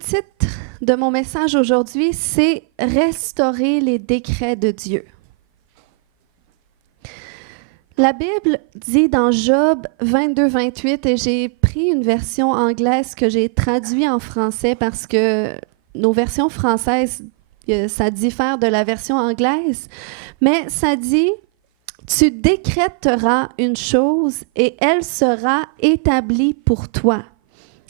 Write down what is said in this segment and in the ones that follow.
titre de mon message aujourd'hui, c'est « Restaurer les décrets de Dieu ». La Bible dit dans Job 22-28, et j'ai pris une version anglaise que j'ai traduite en français parce que nos versions françaises, ça diffère de la version anglaise, mais ça dit « Tu décrèteras une chose et elle sera établie pour toi.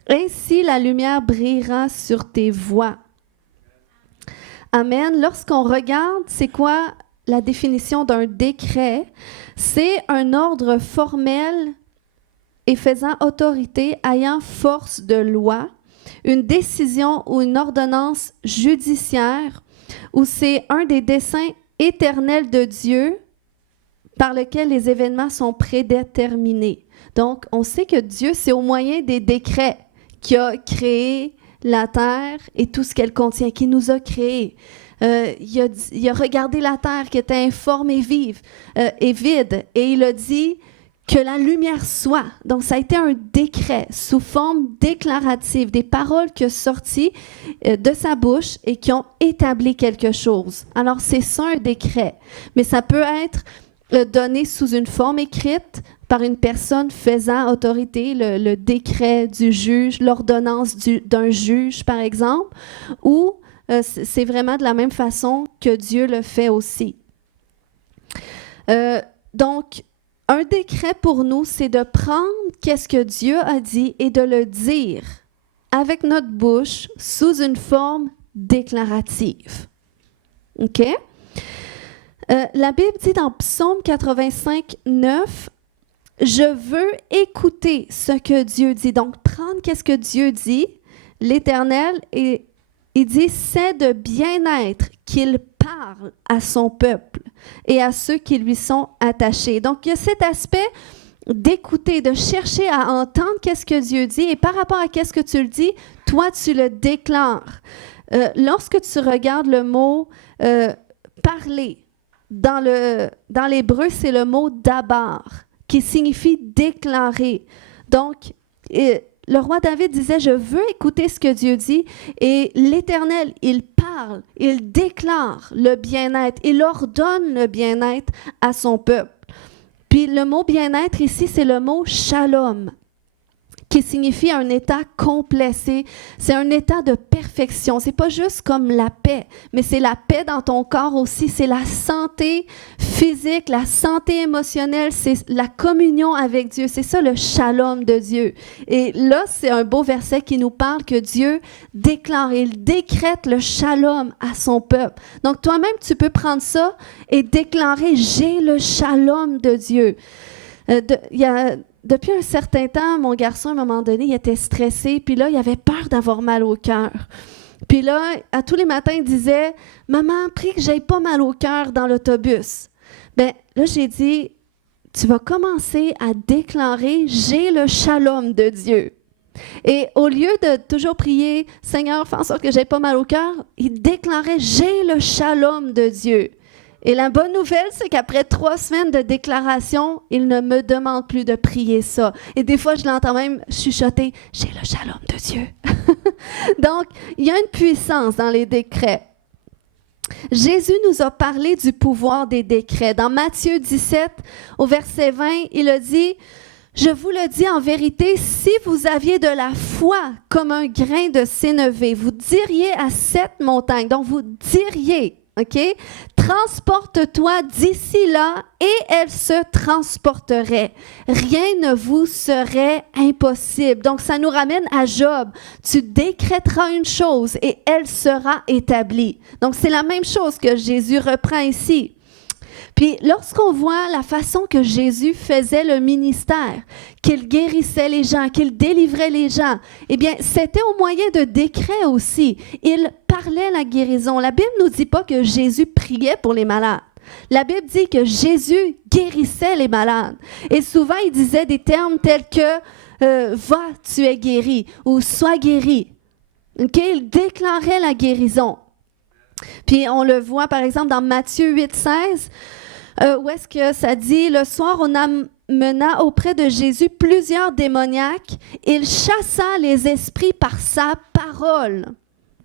Ainsi la lumière brillera sur tes voies. » Amen. Lorsqu'on regarde, c'est quoi la définition d'un décret? C'est un ordre formel et faisant autorité, ayant force de loi, une décision ou une ordonnance judiciaire, où c'est un des desseins éternels de Dieu par lequel les événements sont prédéterminés. Donc, on sait que Dieu, c'est au moyen des décrets qu'il a créé la terre et tout ce qu'elle contient, qui nous a créés. Il a regardé la terre qui était informe et vive et vide, et il a dit que la lumière soit. Donc, ça a été un décret sous forme déclarative, des paroles qui sont sorties de sa bouche et qui ont établi quelque chose. Alors, c'est ça un décret, mais ça peut être donné sous une forme écrite par une personne faisant autorité, le décret du juge, l'ordonnance d'un juge, par exemple, ou c'est vraiment de la même façon que Dieu le fait aussi. Donc, un décret pour nous, c'est de prendre qu'est-ce que Dieu a dit et de le dire avec notre bouche sous une forme déclarative. OK? La Bible dit dans Psaume 85, 9, « Je veux écouter ce que Dieu dit. » Donc, prendre qu'est-ce que Dieu dit, l'Éternel, et il dit, c'est de bien-être qu'il parle à son peuple et à ceux qui lui sont attachés. Donc, il y a cet aspect d'écouter, de chercher à entendre qu'est-ce que Dieu dit et par rapport à qu'est-ce que tu le dis, toi, tu le déclares. Lorsque tu regardes le mot parler, dans l'hébreu, c'est le mot dabar, qui signifie déclarer. Donc, le roi David disait, je veux écouter ce que Dieu dit, et l'Éternel, il parle, il déclare le bien-être, il ordonne le bien-être à son peuple. Puis le mot bien-être ici, c'est le mot shalom, qui signifie un état complet. C'est un état de perfection. C'est pas juste comme la paix, mais c'est la paix dans ton corps aussi. C'est la santé physique, la santé émotionnelle, c'est la communion avec Dieu. C'est ça le shalom de Dieu. Et là, c'est un beau verset qui nous parle que Dieu déclare, il décrète le shalom à son peuple. Donc toi-même, tu peux prendre ça et déclarer, j'ai le shalom de Dieu. Depuis un certain temps, mon garçon, à un moment donné, il était stressé, puis là, il avait peur d'avoir mal au cœur. Puis là, à tous les matins, il disait, « Maman, prie que j'aie pas mal au cœur dans l'autobus. » Bien, là, j'ai dit, « Tu vas commencer à déclarer, j'ai le shalom de Dieu. » Et au lieu de toujours prier, « Seigneur, fais en sorte que j'aie pas mal au cœur », il déclarait, « J'ai le shalom de Dieu. » Et la bonne nouvelle, c'est qu'après 3 semaines de déclaration, il ne me demande plus de prier ça. Et des fois, je l'entends même chuchoter, « J'ai le shalom de Dieu. » Donc, il y a une puissance dans les décrets. Jésus nous a parlé du pouvoir des décrets. Dans Matthieu 17, au verset 20, il a dit, « Je vous le dis en vérité, si vous aviez de la foi comme un grain de sénévé, vous diriez à cette montagne, donc vous diriez, OK? Transporte-toi d'ici là et elle se transporterait. Rien ne vous serait impossible. » Donc, ça nous ramène à Job. Tu décrèteras une chose et elle sera établie. Donc, c'est la même chose que Jésus reprend ici. Puis, lorsqu'on voit la façon que Jésus faisait le ministère, qu'il guérissait les gens, qu'il délivrait les gens, eh bien, c'était au moyen de décrets aussi. Il parlait la guérison. La Bible ne nous dit pas que Jésus priait pour les malades. La Bible dit que Jésus guérissait les malades. Et souvent, il disait des termes tels que « Va, tu es guéri » ou « Sois guéri ». Okay? Il déclarait la guérison. Puis, on le voit, par exemple, dans Matthieu 8, 16, où est-ce que ça dit, le soir, on amena auprès de Jésus plusieurs démoniaques. Il chassa les esprits par sa parole.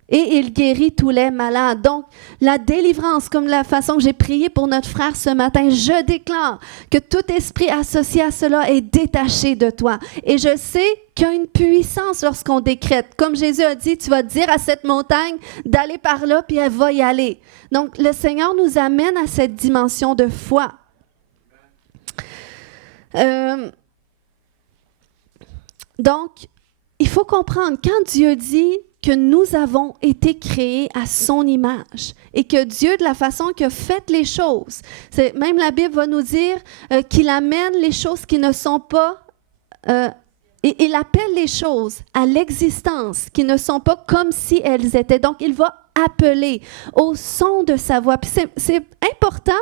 et il guérit tous les malades. Donc, la délivrance, comme la façon que j'ai prié pour notre frère ce matin, je déclare que tout esprit associé à cela est détaché de toi. Et je sais qu'il y a une puissance lorsqu'on décrète. Comme Jésus a dit, tu vas dire à cette montagne d'aller par là, puis elle va y aller. Donc, le Seigneur nous amène à cette dimension de foi. Donc, il faut comprendre, quand Dieu dit que nous avons été créés à son image et que Dieu, de la façon qu'il a fait les choses, même la Bible va nous dire qu'il amène les choses qui ne sont pas, et il appelle les choses à l'existence qui ne sont pas comme si elles étaient. Donc, il va appeler au son de sa voix. Puis c'est important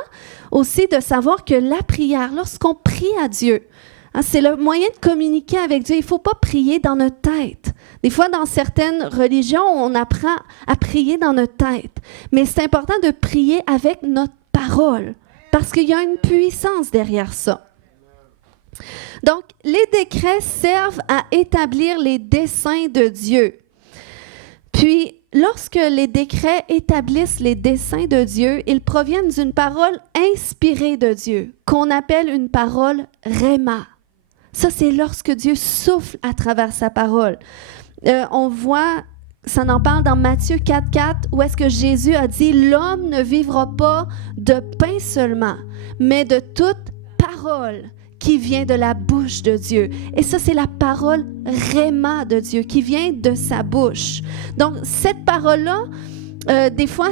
aussi de savoir que la prière, lorsqu'on prie à Dieu, c'est le moyen de communiquer avec Dieu. Il ne faut pas prier dans notre tête. Des fois, dans certaines religions, on apprend à prier dans notre tête. Mais c'est important de prier avec notre parole, parce qu'il y a une puissance derrière ça. Donc, les décrets servent à établir les desseins de Dieu. Puis, lorsque les décrets établissent les desseins de Dieu, ils proviennent d'une parole inspirée de Dieu, qu'on appelle une parole rhéma. Ça, c'est lorsque Dieu souffle à travers sa parole. On voit, ça en parle dans Matthieu 4,4, où est-ce que Jésus a dit « L'homme ne vivra pas de pain seulement, mais de toute parole qui vient de la bouche de Dieu. » Et ça, c'est la parole rhéma de Dieu qui vient de sa bouche. Donc, cette parole-là, des fois,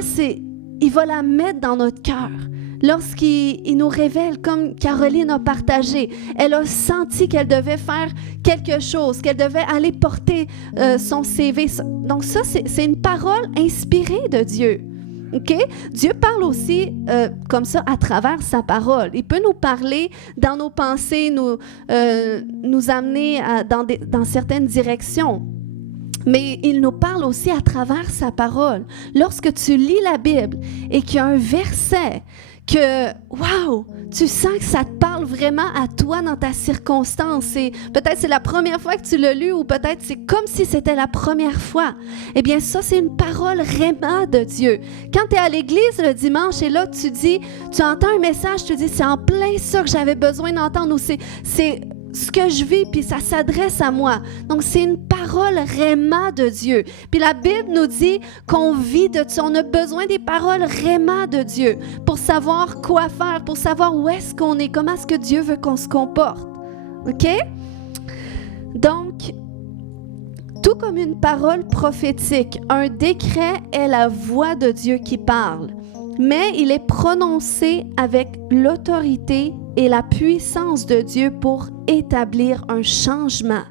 il va la mettre dans notre cœur. Lorsqu'il nous révèle, comme Caroline a partagé, elle a senti qu'elle devait faire quelque chose, qu'elle devait aller porter son CV. Donc ça, c'est une parole inspirée de Dieu. Okay? Dieu parle aussi comme ça à travers sa parole. Il peut nous parler dans nos pensées, nous amener dans certaines directions. Mais il nous parle aussi à travers sa parole. Lorsque tu lis la Bible et qu'il y a un verset que, wow, tu sens que ça te parle vraiment à toi dans ta circonstance. Et peut-être c'est la première fois que tu l'as lu ou peut-être c'est comme si c'était la première fois. Eh bien, ça, c'est une parole rhéma de Dieu. Quand tu es à l'église le dimanche et là, tu entends un message, tu dis, c'est en plein ça que j'avais besoin d'entendre ou c'est ce que je vis, puis ça s'adresse à moi. Donc, c'est une parole rhéma de Dieu. Puis la Bible nous dit qu'on vit de Dieu. On a besoin des paroles rhéma de Dieu pour savoir quoi faire, pour savoir où est-ce qu'on est, comment est-ce que Dieu veut qu'on se comporte. OK? Donc, tout comme une parole prophétique, un décret est la voix de Dieu qui parle, mais il est prononcé avec l'autorité et la puissance de Dieu pour établir un changement.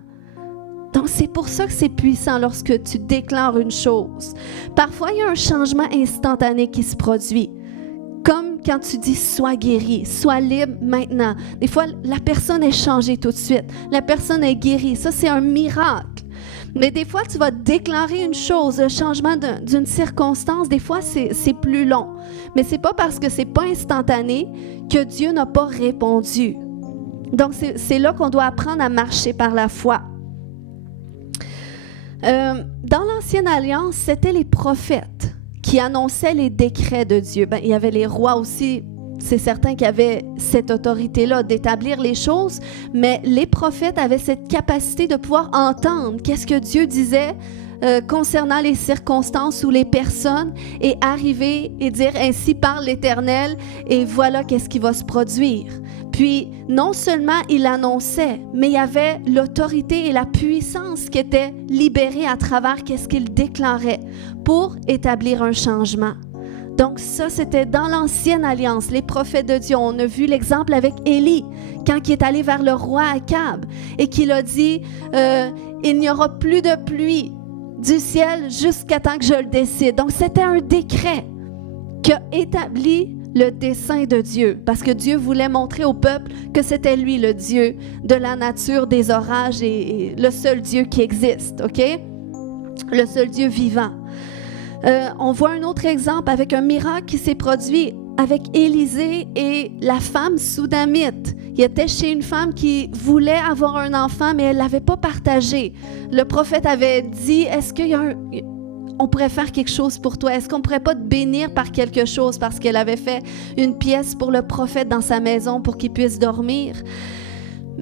Donc, c'est pour ça que c'est puissant lorsque tu déclares une chose. Parfois, il y a un changement instantané qui se produit. Comme quand tu dis « sois guéri »,« sois libre maintenant ». Des fois, la personne est changée tout de suite. La personne est guérie. Ça, c'est un miracle. Mais des fois, tu vas déclarer une chose, le changement d'une circonstance, des fois, c'est plus long. Mais ce n'est pas parce que ce n'est pas instantané que Dieu n'a pas répondu. Donc, c'est là qu'on doit apprendre à marcher par la foi. Dans l'Ancienne Alliance, c'était les prophètes qui annonçaient les décrets de Dieu. Il y avait les rois aussi. C'est certain qu'il y avait cette autorité-là d'établir les choses, mais les prophètes avaient cette capacité de pouvoir entendre qu'est-ce que Dieu disait concernant les circonstances ou les personnes et arriver et dire ainsi parle l'Éternel et voilà qu'est-ce qui va se produire. Puis non seulement il annonçait, mais il y avait l'autorité et la puissance qui étaient libérées à travers qu'est-ce qu'il déclarait pour établir un changement. Donc ça, c'était dans l'Ancienne Alliance, les prophètes de Dieu. On a vu l'exemple avec Élie, quand il est allé vers le roi Akab et qu'il a dit « Il n'y aura plus de pluie du ciel jusqu'à temps que je le décide. » Donc c'était un décret qui a établi le dessein de Dieu, parce que Dieu voulait montrer au peuple que c'était lui le Dieu de la nature, des orages et le seul Dieu qui existe, OK? Le seul Dieu vivant. On voit un autre exemple avec un miracle qui s'est produit avec Élisée et la femme soudamite. Il était chez une femme qui voulait avoir un enfant, mais elle ne l'avait pas partagé. Le prophète avait dit, est-ce qu'il y a on pourrait faire quelque chose pour toi? Est-ce qu'on pourrait pas te bénir par quelque chose parce qu'elle avait fait une pièce pour le prophète dans sa maison pour qu'il puisse dormir?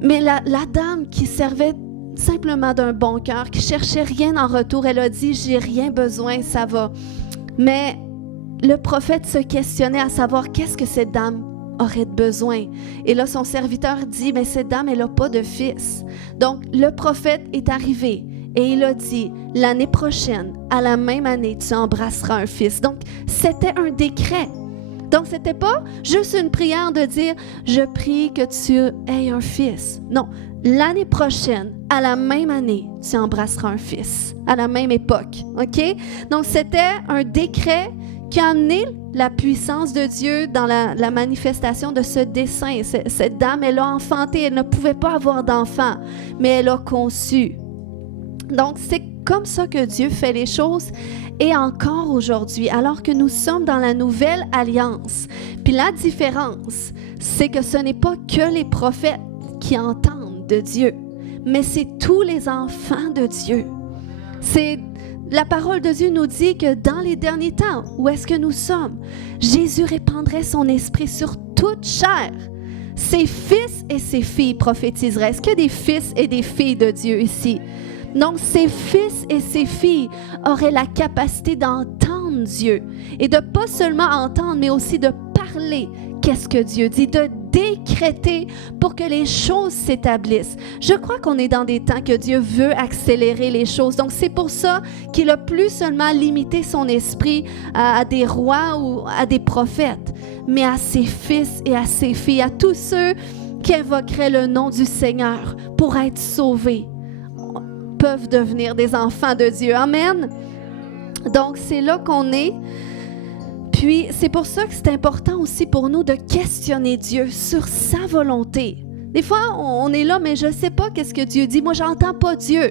Mais la dame qui servait simplement d'un bon cœur, qui cherchait rien en retour, elle a dit, j'ai rien besoin, ça va. Mais le prophète se questionnait à savoir qu'est-ce que cette dame aurait besoin. Et là, son serviteur dit, mais cette dame, elle n'a pas de fils. Donc, le prophète est arrivé et il a dit, l'année prochaine, à la même année, tu embrasseras un fils. Donc, c'était un décret. Donc, ce n'était pas juste une prière de dire, je prie que tu aies un fils. Non, l'année prochaine, à la même année, tu embrasseras un fils, à la même époque. OK? Donc, c'était un décret qui a amené la puissance de Dieu dans la manifestation de ce dessein. Cette dame, elle a enfanté, elle ne pouvait pas avoir d'enfant, mais elle a conçu. Donc, c'est comme ça que Dieu fait les choses. Et encore aujourd'hui, alors que nous sommes dans la nouvelle alliance, puis la différence, c'est que ce n'est pas que les prophètes qui entendent de Dieu, mais c'est tous les enfants de Dieu. La parole de Dieu nous dit que dans les derniers temps, où est-ce que nous sommes? Jésus répandrait son esprit sur toute chair. Ses fils et ses filles prophétiseraient. Est-ce qu'il y a des fils et des filles de Dieu ici? Donc, ses fils et ses filles auraient la capacité d'entendre Dieu et de pas seulement entendre, mais aussi de parler qu'est-ce que Dieu dit, de décréter pour que les choses s'établissent. Je crois qu'on est dans des temps que Dieu veut accélérer les choses. Donc, c'est pour ça qu'il a plus seulement limité son esprit à des rois ou à des prophètes, mais à ses fils et à ses filles, à tous ceux qui invoqueraient le nom du Seigneur pour être sauvés, peuvent devenir des enfants de Dieu. Amen. Donc, c'est là qu'on est. Puis, c'est pour ça que c'est important aussi pour nous de questionner Dieu sur sa volonté. Des fois, on est là, mais je ne sais pas qu'est-ce que Dieu dit. Moi, je n'entends pas Dieu.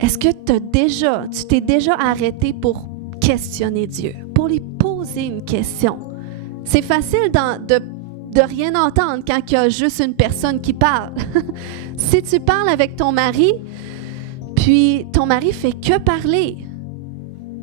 Est-ce que tu t'es déjà arrêté pour questionner Dieu, pour lui poser une question? C'est facile de rien entendre quand il y a juste une personne qui parle. Si tu parles avec ton mari, puis ton mari fait que parler,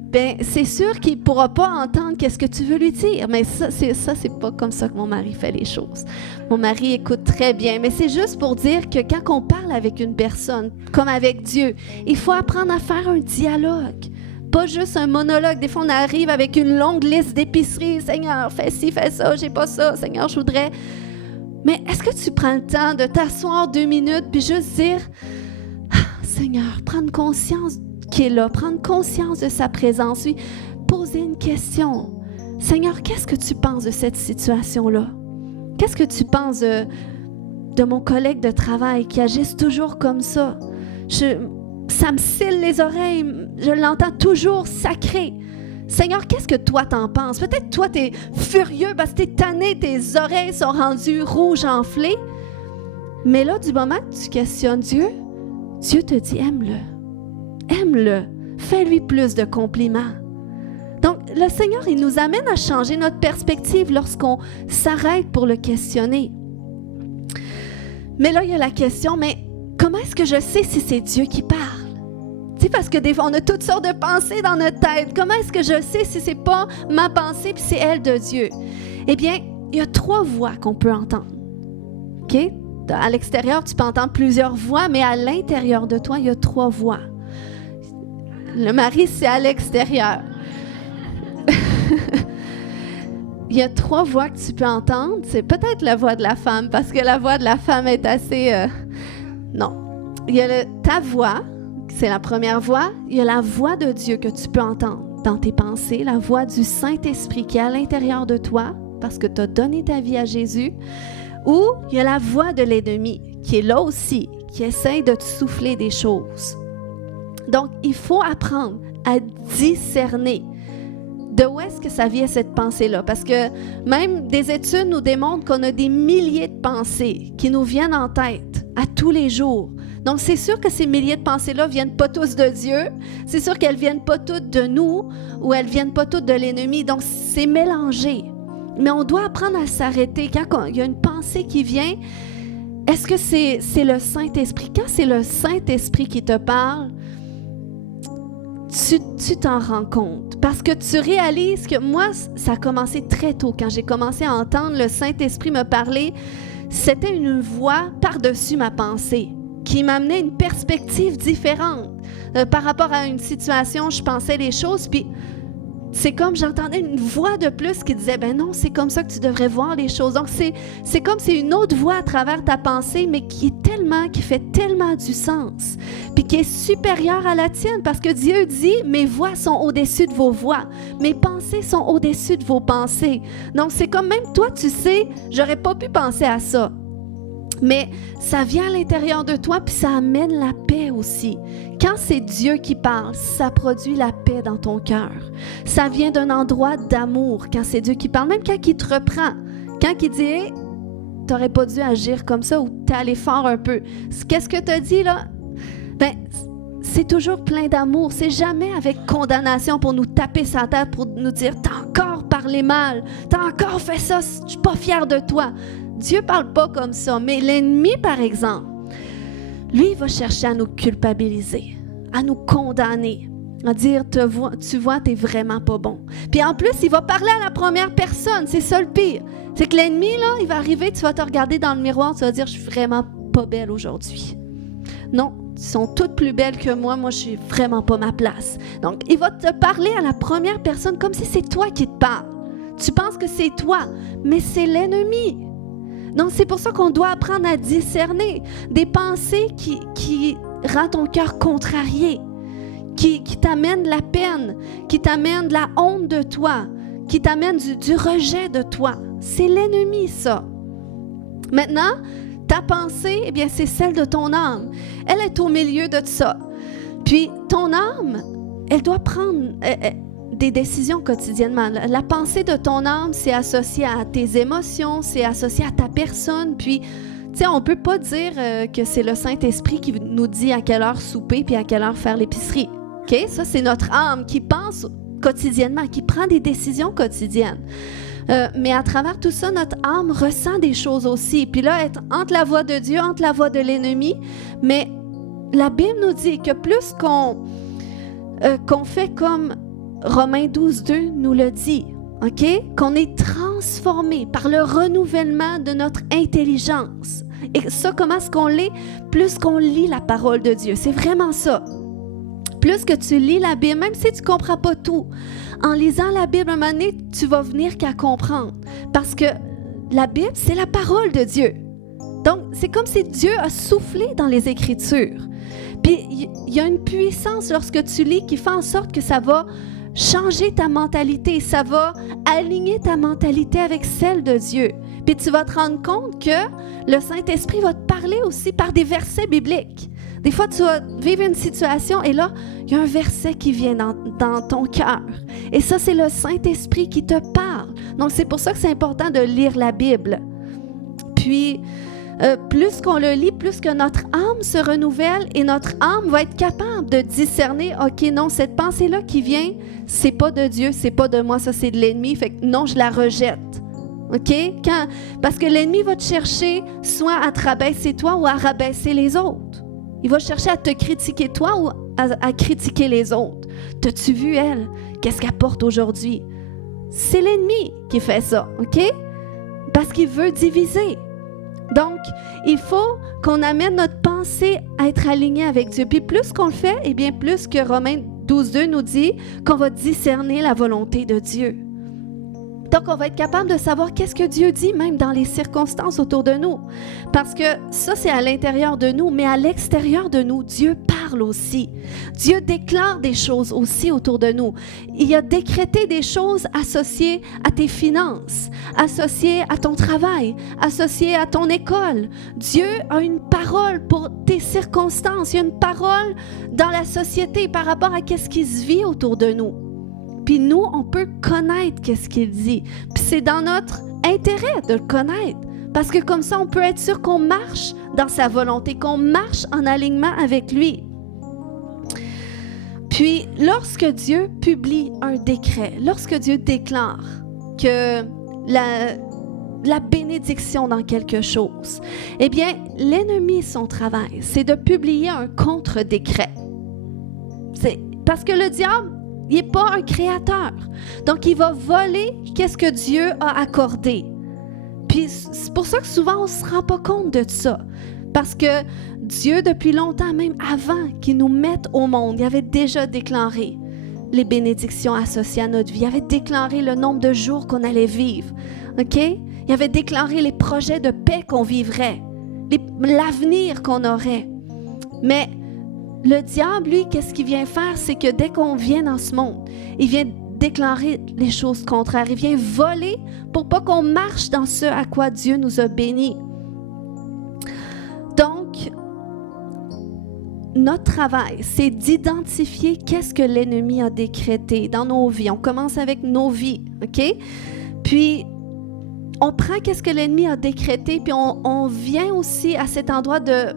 ben c'est sûr qu'il ne pourra pas entendre qu'est-ce que tu veux lui dire. Mais ça, c'est pas comme ça que mon mari fait les choses. Mon mari écoute très bien, mais c'est juste pour dire que quand on parle avec une personne, comme avec Dieu, il faut apprendre à faire un dialogue, pas juste un monologue. Des fois, on arrive avec une longue liste d'épiceries. Seigneur, fais ci, fais ça, j'ai pas ça. Seigneur, je voudrais... Mais est-ce que tu prends le temps de t'asseoir 2 minutes puis juste dire, Seigneur, prendre conscience qu'il est là, prendre conscience de sa présence, lui poser une question. Seigneur, qu'est-ce que tu penses de cette situation-là? Qu'est-ce que tu penses de mon collègue de travail qui agisse toujours comme ça? Ça me scelle les oreilles, je l'entends toujours sacré. Seigneur, qu'est-ce que toi t'en penses? Peut-être toi t'es furieux parce que t'es tanné, tes oreilles sont rendues rouges, enflées. Mais là, du moment que tu questionnes Dieu, Dieu te dit, aime-le. Aime-le. Fais-lui plus de compliments. Donc, le Seigneur, il nous amène à changer notre perspective lorsqu'on s'arrête pour le questionner. Mais là, il y a la question, mais comment est-ce que je sais si c'est Dieu qui parle? Tu sais, parce que des fois, on a toutes sortes de pensées dans notre tête. Comment est-ce que je sais si c'est pas ma pensée puis c'est elle de Dieu? Eh bien, il y a 3 voix qu'on peut entendre. OK? À l'extérieur, tu peux entendre plusieurs voix, mais à l'intérieur de toi, il y a 3 voix. Le mari, c'est à l'extérieur. Il y a 3 voix que tu peux entendre. C'est peut-être la voix de la femme, parce que la voix de la femme est assez... Non. Il y a ta voix, c'est la première voix. Il y a la voix de Dieu que tu peux entendre dans tes pensées, la voix du Saint-Esprit qui est à l'intérieur de toi, parce que tu as donné ta vie à Jésus. Ou il y a la voix de l'ennemi qui est là aussi, qui essaie de te souffler des choses. Donc, il faut apprendre à discerner de où est-ce que ça vient cette pensée-là. Parce que même des études nous démontrent qu'on a des milliers de pensées qui nous viennent en tête à tous les jours. Donc, c'est sûr que ces milliers de pensées-là ne viennent pas tous de Dieu. C'est sûr qu'elles ne viennent pas toutes de nous ou elles ne viennent pas toutes de l'ennemi. Donc, c'est mélangé. Mais on doit apprendre à s'arrêter. Quand il y a une pensée qui vient, est-ce que c'est le Saint-Esprit? Quand c'est le Saint-Esprit qui te parle, tu t'en rends compte. Parce que tu réalises que moi, ça a commencé très tôt. Quand j'ai commencé à entendre le Saint-Esprit me parler, c'était une voix par-dessus ma pensée qui m'amenait une perspective différente. Par rapport à une situation, je pensais les choses, puis c'est comme j'entendais une voix de plus qui disait, ben non, c'est comme ça que tu devrais voir les choses. Donc, c'est comme c'est une autre voix à travers ta pensée, mais qui fait tellement du sens, puis qui est supérieure à la tienne, parce que Dieu dit, mes voix sont au-dessus de vos voix, mes pensées sont au-dessus de vos pensées. Donc, c'est comme même toi, tu sais, j'aurais pas pu penser à ça. Mais ça vient à l'intérieur de toi, puis ça amène la paix aussi. Quand c'est Dieu qui parle, ça produit la paix dans ton cœur. Ça vient d'un endroit d'amour quand c'est Dieu qui parle, même quand il te reprend. Quand il dit hey, « t'aurais pas dû agir comme ça » ou « t'es allé fort un peu ». Qu'est-ce que t'as dit là? Ben, c'est toujours plein d'amour. C'est jamais avec condamnation pour nous taper sa tête, pour nous dire « t'as encore parlé mal, t'as encore fait ça, je suis pas fier de toi ». Dieu ne parle pas comme ça, mais l'ennemi, par exemple, lui, il va chercher à nous culpabiliser, à nous condamner, à dire, tu vois, tu n'es vraiment pas bon. Puis en plus, il va parler à la première personne, c'est ça le pire. C'est que l'ennemi, là, il va arriver, tu vas te regarder dans le miroir, tu vas dire, je suis vraiment pas belle aujourd'hui. Non, ils sont toutes plus belles que moi je suis vraiment pas ma place. Donc, il va te parler à la première personne comme si c'est toi qui te parle. Tu penses que c'est toi, mais c'est l'ennemi. Donc, c'est pour ça qu'on doit apprendre à discerner des pensées qui rendent ton cœur contrarié, qui t'amènent de la peine, qui t'amènent de la honte de toi, qui t'amènent du rejet de toi. C'est l'ennemi, ça. Maintenant, ta pensée, eh bien, c'est celle de ton âme. Elle est au milieu de ça. Puis, ton âme, elle doit prendre des décisions quotidiennement. La pensée de ton âme, c'est associé à tes émotions, c'est associé à ta personne. Puis, tu sais, on ne peut pas dire que c'est le Saint-Esprit qui nous dit à quelle heure souper puis à quelle heure faire l'épicerie. OK? Ça, c'est notre âme qui pense quotidiennement, qui prend des décisions quotidiennes. Mais à travers tout ça, notre âme ressent des choses aussi. Puis là, être entre la voix de Dieu, entre la voix de l'ennemi. Mais la Bible nous dit que plus qu'on fait comme Romains 12:2 nous le dit, OK? Qu'on est transformé par le renouvellement de notre intelligence. Et ça, comment est-ce qu'on l'est? Plus qu'on lit la parole de Dieu. C'est vraiment ça. Plus que tu lis la Bible, même si tu ne comprends pas tout, en lisant la Bible, à un moment donné, tu vas venir qu'à comprendre. Parce que la Bible, c'est la parole de Dieu. Donc, c'est comme si Dieu a soufflé dans les Écritures. Puis, il y a une puissance lorsque tu lis qui fait en sorte que ça va changer ta mentalité, ça va aligner ta mentalité avec celle de Dieu. Puis tu vas te rendre compte que le Saint-Esprit va te parler aussi par des versets bibliques. Des fois, tu vas vivre une situation et là, il y a un verset qui vient dans ton cœur. Et ça, c'est le Saint-Esprit qui te parle. Donc, c'est pour ça que c'est important de lire la Bible. Puis, plus qu'on le lit, plus que notre âme se renouvelle et notre âme va être capable de discerner, OK, non, cette pensée-là qui vient, c'est pas de Dieu, c'est pas de moi, ça c'est de l'ennemi, fait que non, je la rejette. OK? Parce que l'ennemi va te chercher soit à te rabaisser toi ou à rabaisser les autres. Il va chercher à te critiquer toi ou à critiquer les autres. T'as-tu vu elle? Qu'est-ce qu'elle porte aujourd'hui? C'est l'ennemi qui fait ça, OK? Parce qu'il veut diviser. Donc, il faut qu'on amène notre pensée à être alignée avec Dieu. Puis plus qu'on le fait, eh bien plus que Romains 12:2 nous dit qu'on va discerner la volonté de Dieu. Donc, on va être capable de savoir qu'est-ce que Dieu dit, même dans les circonstances autour de nous. Parce que ça, c'est à l'intérieur de nous, mais à l'extérieur de nous, Dieu parle aussi. Dieu déclare des choses aussi autour de nous. Il a décrété des choses associées à tes finances, associées à ton travail, associées à ton école. Dieu a une parole pour tes circonstances. Il y a une parole dans la société par rapport à ce qui se vit autour de nous. Puis nous, on peut connaître qu'est-ce qu'il dit. Puis c'est dans notre intérêt de le connaître. Parce que comme ça, on peut être sûr qu'on marche dans sa volonté, qu'on marche en alignement avec lui. Puis, lorsque Dieu publie un décret, lorsque Dieu déclare que la bénédiction dans quelque chose, eh bien, l'ennemi, son travail, c'est de publier un contre-décret. Parce que le diable, il n'est pas un créateur. Donc, il va voler qu'est-ce que Dieu a accordé. Puis, c'est pour ça que souvent, on ne se rend pas compte de ça. Parce que Dieu, depuis longtemps, même avant qu'il nous mette au monde, il avait déjà déclaré les bénédictions associées à notre vie. Il avait déclaré le nombre de jours qu'on allait vivre. OK? Il avait déclaré les projets de paix qu'on vivrait, l'avenir qu'on aurait. Mais le diable, lui, qu'est-ce qu'il vient faire? C'est que dès qu'on vient dans ce monde, il vient déclarer les choses contraires. Il vient voler pour pas qu'on marche dans ce à quoi Dieu nous a bénis. Donc, notre travail, c'est d'identifier qu'est-ce que l'ennemi a décrété dans nos vies. On commence avec nos vies, OK? Puis, on prend qu'est-ce que l'ennemi a décrété, puis on vient aussi à cet endroit de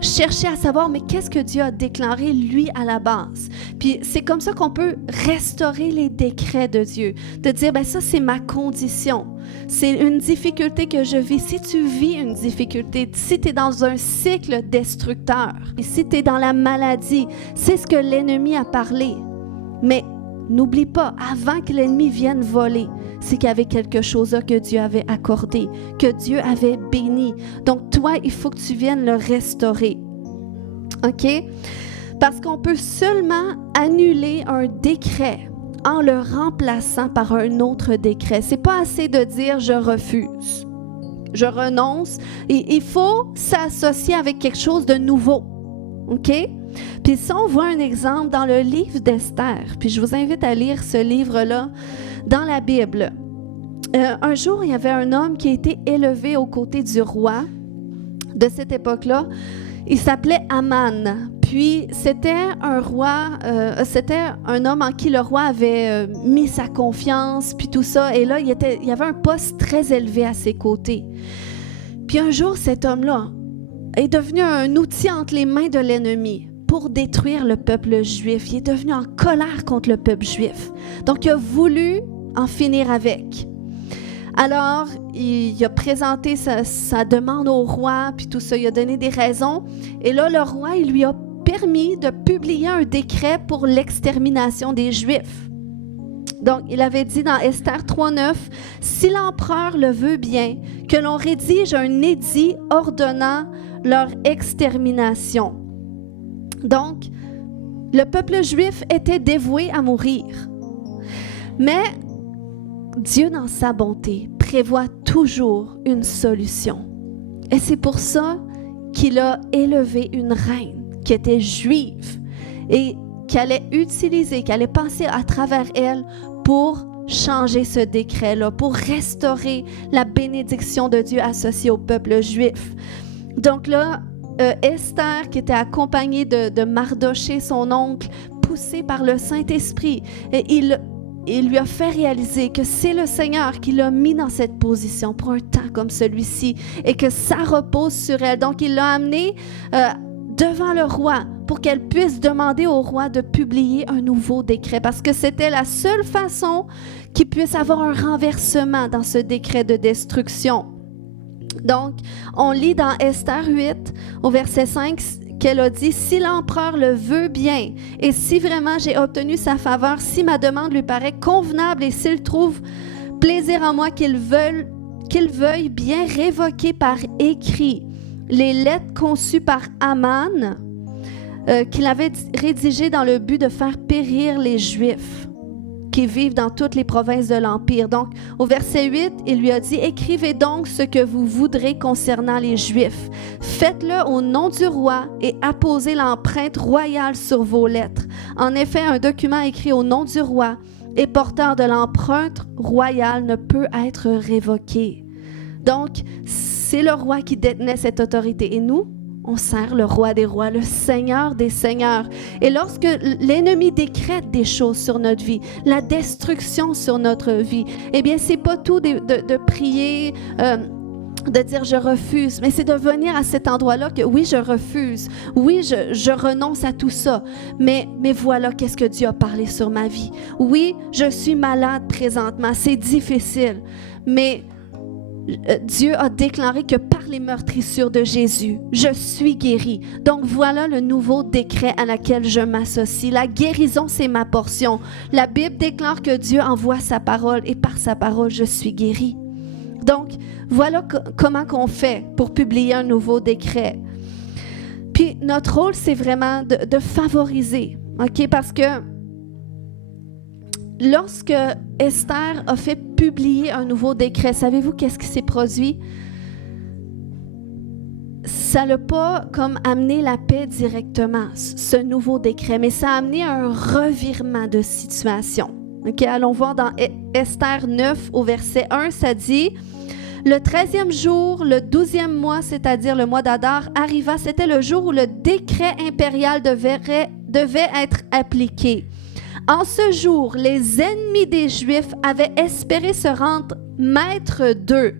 chercher à savoir, mais qu'est-ce que Dieu a déclaré, lui, à la base. Puis c'est comme ça qu'on peut restaurer les décrets de Dieu. De dire, ben ça, c'est ma condition. C'est une difficulté que je vis. Si tu vis une difficulté, si tu es dans un cycle destructeur, et si tu es dans la maladie, c'est ce que l'ennemi a parlé. Mais n'oublie pas, avant que l'ennemi vienne voler, c'est qu'il y avait quelque chose là que Dieu avait accordé, que Dieu avait béni. Donc, toi, il faut que tu viennes le restaurer. OK? Parce qu'on peut seulement annuler un décret en le remplaçant par un autre décret. C'est pas assez de dire « je refuse »,« je renonce ». Il faut s'associer avec quelque chose de nouveau. OK? Puis si on voit un exemple dans le livre d'Esther, puis je vous invite à lire ce livre-là dans la Bible. Un jour, il y avait un homme qui a été élevé aux côtés du roi de cette époque-là. Il s'appelait Aman. Puis c'était un roi, c'était un homme en qui le roi avait mis sa confiance, puis tout ça. Et là, il y avait un poste très élevé à ses côtés. Puis un jour, cet homme-là est devenu un outil entre les mains de l'ennemi pour détruire le peuple juif. Il est devenu en colère contre le peuple juif. Donc, il a voulu en finir avec. Alors, il a présenté sa demande au roi, puis tout ça, il a donné des raisons. Et là, le roi, il lui a permis de publier un décret pour l'extermination des Juifs. Donc, il avait dit dans Esther 3:9, « Si l'empereur le veut bien, que l'on rédige un édit ordonnant leur extermination. » Donc, le peuple juif était dévoué à mourir. Mais Dieu, dans sa bonté, prévoit toujours une solution. Et c'est pour ça qu'il a élevé une reine qui était juive et qui allait utiliser, qui allait passer à travers elle pour changer ce décret-là, pour restaurer la bénédiction de Dieu associée au peuple juif. Donc là, Esther, qui était accompagnée de Mardoché, son oncle, poussé par le Saint-Esprit, et il lui a fait réaliser que c'est le Seigneur qui l'a mis dans cette position pour un temps comme celui-ci et que ça repose sur elle. Donc, il l'a amenée devant le roi pour qu'elle puisse demander au roi de publier un nouveau décret parce que c'était la seule façon qu'il puisse avoir un renversement dans ce décret de destruction. Donc, on lit dans Esther 8, au verset 5, qu'elle a dit « Si l'empereur le veut bien, et si vraiment j'ai obtenu sa faveur, si ma demande lui paraît convenable et s'il trouve plaisir en moi qu'il veuille bien révoquer par écrit les lettres conçues par Aman, qu'il avait rédigées dans le but de faire périr les Juifs qui vivent dans toutes les provinces de l'Empire. » Donc, au verset 8, il lui a dit « Écrivez donc ce que vous voudrez concernant les Juifs. Faites-le au nom du roi et apposez l'empreinte royale sur vos lettres. En effet, un document écrit au nom du roi et porteur de l'empreinte royale ne peut être révoqué. » Donc, c'est le roi qui détenait cette autorité. Et nous, on sert le roi des rois, le Seigneur des seigneurs. Et lorsque l'ennemi décrète des choses sur notre vie, la destruction sur notre vie, eh bien, c'est pas tout de prier, de dire je refuse, mais c'est de venir à cet endroit-là que oui, je refuse, oui, je renonce à tout ça, mais voilà qu'est-ce que Dieu a parlé sur ma vie. Oui, je suis malade présentement, c'est difficile, mais Dieu a déclaré que par les meurtrissures de Jésus, je suis guéri. Donc voilà le nouveau décret à laquelle je m'associe. La guérison, c'est ma portion. La Bible déclare que Dieu envoie sa parole et par sa parole, je suis guéri. Donc voilà comment qu'on fait pour publier un nouveau décret. Puis notre rôle, c'est vraiment de favoriser, OK? Parce que lorsque Esther a fait publier un nouveau décret, savez-vous qu'est-ce qui s'est produit? Ça n'a pas comme amené la paix directement, ce nouveau décret, mais ça a amené un revirement de situation. Okay, allons voir dans Esther 9 au verset 1, ça dit « Le 13e jour, le 12e mois, c'est-à-dire le mois d'Adar, arriva. C'était le jour où le décret impérial devait être appliqué. En ce jour, les ennemis des Juifs avaient espéré se rendre maîtres d'eux,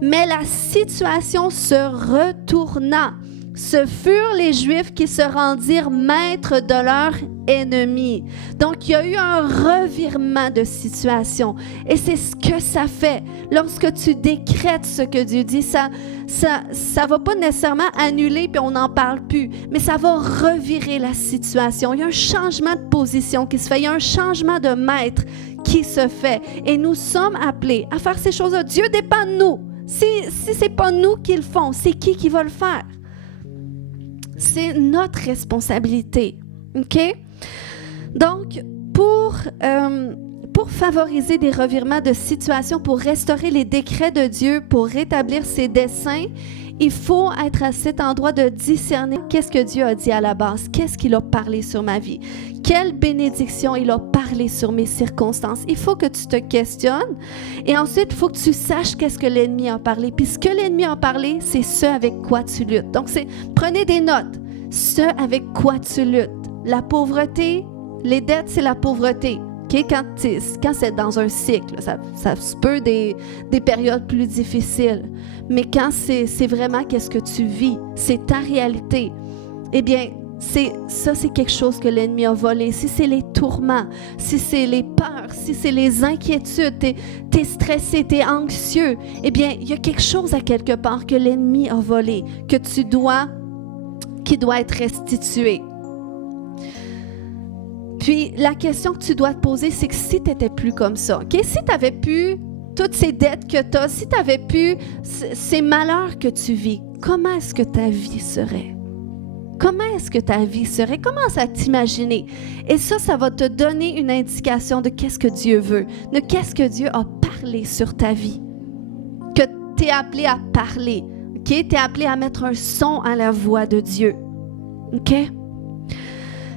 mais la situation se retourna. Ce furent les Juifs qui se rendirent maîtres de leurs ennemis. » Donc, il y a eu un revirement de situation. Et c'est ce que ça fait. Lorsque tu décrètes ce que Dieu dit, ça va pas nécessairement annuler puis on n'en parle plus, mais ça va revirer la situation. Il y a un changement de position qui se fait. Il y a un changement de maître qui se fait. Et nous sommes appelés à faire ces choses-là. Dieu dépend de nous. Si ce n'est pas nous qui le font, c'est qui va le faire? C'est notre responsabilité, OK? Donc, pour favoriser des revirements de situation, pour restaurer les décrets de Dieu, pour rétablir ses desseins, il faut être à cet endroit de discerner qu'est-ce que Dieu a dit à la base, qu'est-ce qu'il a parlé sur ma vie, quelle bénédiction il a parlé sur mes circonstances. Il faut que tu te questionnes et ensuite, il faut que tu saches qu'est-ce que l'ennemi a parlé. Puis ce que l'ennemi a parlé, c'est ce avec quoi tu luttes. Donc, prenez des notes. Ce avec quoi tu luttes. La pauvreté, les dettes, c'est la pauvreté. Okay? Quand c'est dans un cycle, ça se peut des périodes plus difficiles. Mais quand c'est vraiment qu'est-ce que tu vis, c'est ta réalité, eh bien, c'est quelque chose que l'ennemi a volé. Si c'est les tourments, si c'est les peurs, si c'est les inquiétudes, t'es stressé, t'es anxieux, eh bien, il y a quelque chose à quelque part que l'ennemi a volé, qui doit être restitué. Puis, la question que tu dois te poser, c'est que si tu n'étais plus comme ça, okay? Si tu avais pu, toutes ces dettes que tu as, si tu avais pu, ces malheurs que tu vis, comment est-ce que ta vie serait? Comment est-ce que ta vie serait? Commence à t'imaginer. Et ça va te donner une indication de qu'est-ce que Dieu veut, de qu'est-ce que Dieu a parlé sur ta vie, que tu es appelé à parler, okay? Tu es appelé à mettre un son à la voix de Dieu. OK?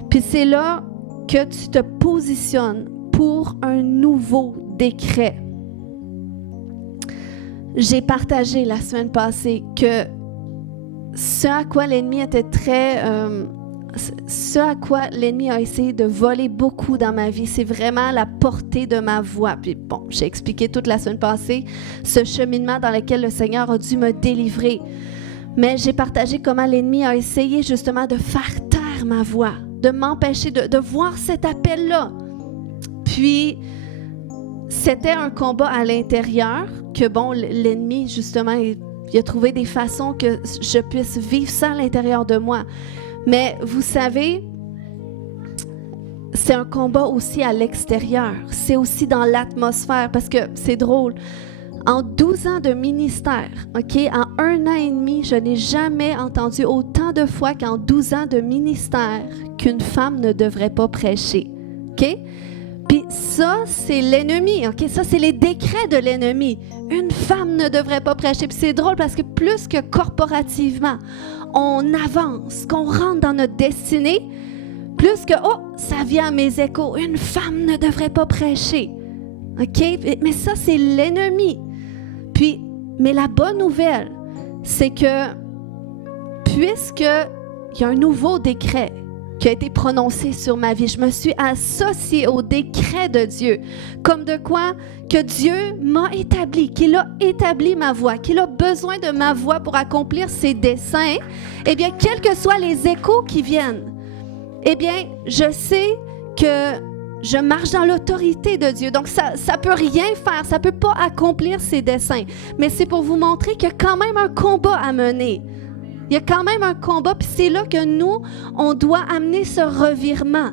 Puis c'est là que tu te positionnes pour un nouveau décret. J'ai partagé la semaine passée que ce à quoi l'ennemi était ce à quoi l'ennemi a essayé de voler beaucoup dans ma vie, c'est vraiment la portée de ma voix. Puis bon, j'ai expliqué toute la semaine passée ce cheminement dans lequel le Seigneur a dû me délivrer. Mais j'ai partagé comment l'ennemi a essayé justement de faire taire ma voix, de m'empêcher de voir cet appel-là. Puis, c'était un combat à l'intérieur que, bon, l'ennemi, justement, il a trouvé des façons que je puisse vivre ça à l'intérieur de moi. Mais vous savez, c'est un combat aussi à l'extérieur. C'est aussi dans l'atmosphère, parce que c'est drôle. En 12 ans de ministère, OK, en 1 an et demi, je n'ai jamais entendu autant de fois qu'en 12 ans de ministère qu'une femme ne devrait pas prêcher. OK? Puis ça, c'est l'ennemi. OK? Ça, c'est les décrets de l'ennemi. Une femme ne devrait pas prêcher. Puis c'est drôle parce que plus que corporativement, on avance, qu'on rentre dans notre destinée, plus que, ça vient à mes échos. Une femme ne devrait pas prêcher. OK? Mais ça, c'est l'ennemi. Puis, mais la bonne nouvelle, c'est que puisqu'il y a un nouveau décret qui a été prononcé sur ma vie, je me suis associée au décret de Dieu, comme de quoi que Dieu m'a établi, qu'il a établi ma voix, qu'il a besoin de ma voix pour accomplir ses desseins. Eh bien, quels que soient les échos qui viennent, eh bien, je sais que je marche dans l'autorité de Dieu. Donc, ça ne peut rien faire, ça ne peut pas accomplir ses desseins. Mais c'est pour vous montrer qu'il y a quand même un combat à mener. Il y a quand même un combat, puis c'est là que nous, on doit amener ce revirement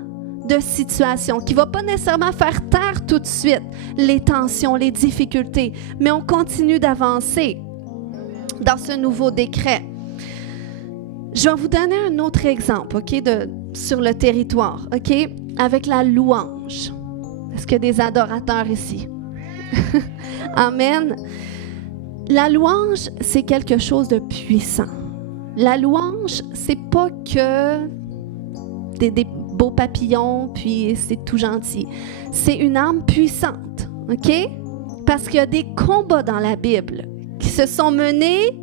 de situation qui ne va pas nécessairement faire taire tout de suite les tensions, les difficultés, mais on continue d'avancer dans ce nouveau décret. Je vais vous donner un autre exemple, OK, sur le territoire, OK, avec la louange. Est-ce qu'il y a des adorateurs ici? Amen. La louange, c'est quelque chose de puissant. La louange, c'est pas que des beaux papillons, puis c'est tout gentil. C'est une arme puissante, OK? Parce qu'il y a des combats dans la Bible qui se sont menés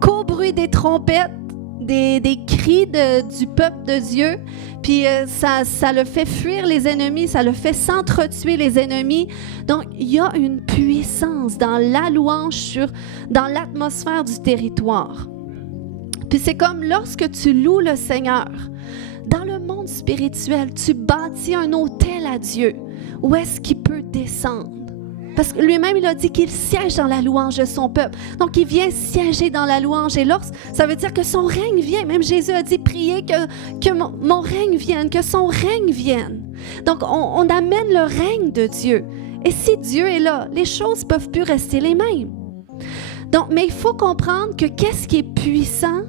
qu'au bruit des trompettes, des cris du peuple de Dieu, puis ça le fait fuir les ennemis, ça le fait s'entretuer les ennemis. Donc, il y a une puissance dans la louange, dans l'atmosphère du territoire. Puis c'est comme lorsque tu loues le Seigneur, dans le monde spirituel, tu bâtis un autel à Dieu. Où est-ce qu'il peut descendre? Parce que lui-même, il a dit qu'il siège dans la louange de son peuple. Donc, il vient siéger dans la louange. Et ça veut dire que son règne vient. Même Jésus a dit, priez que mon règne vienne, que son règne vienne. Donc, on amène le règne de Dieu. Et si Dieu est là, les choses ne peuvent plus rester les mêmes. Donc, mais il faut comprendre que qu'est-ce qui est puissant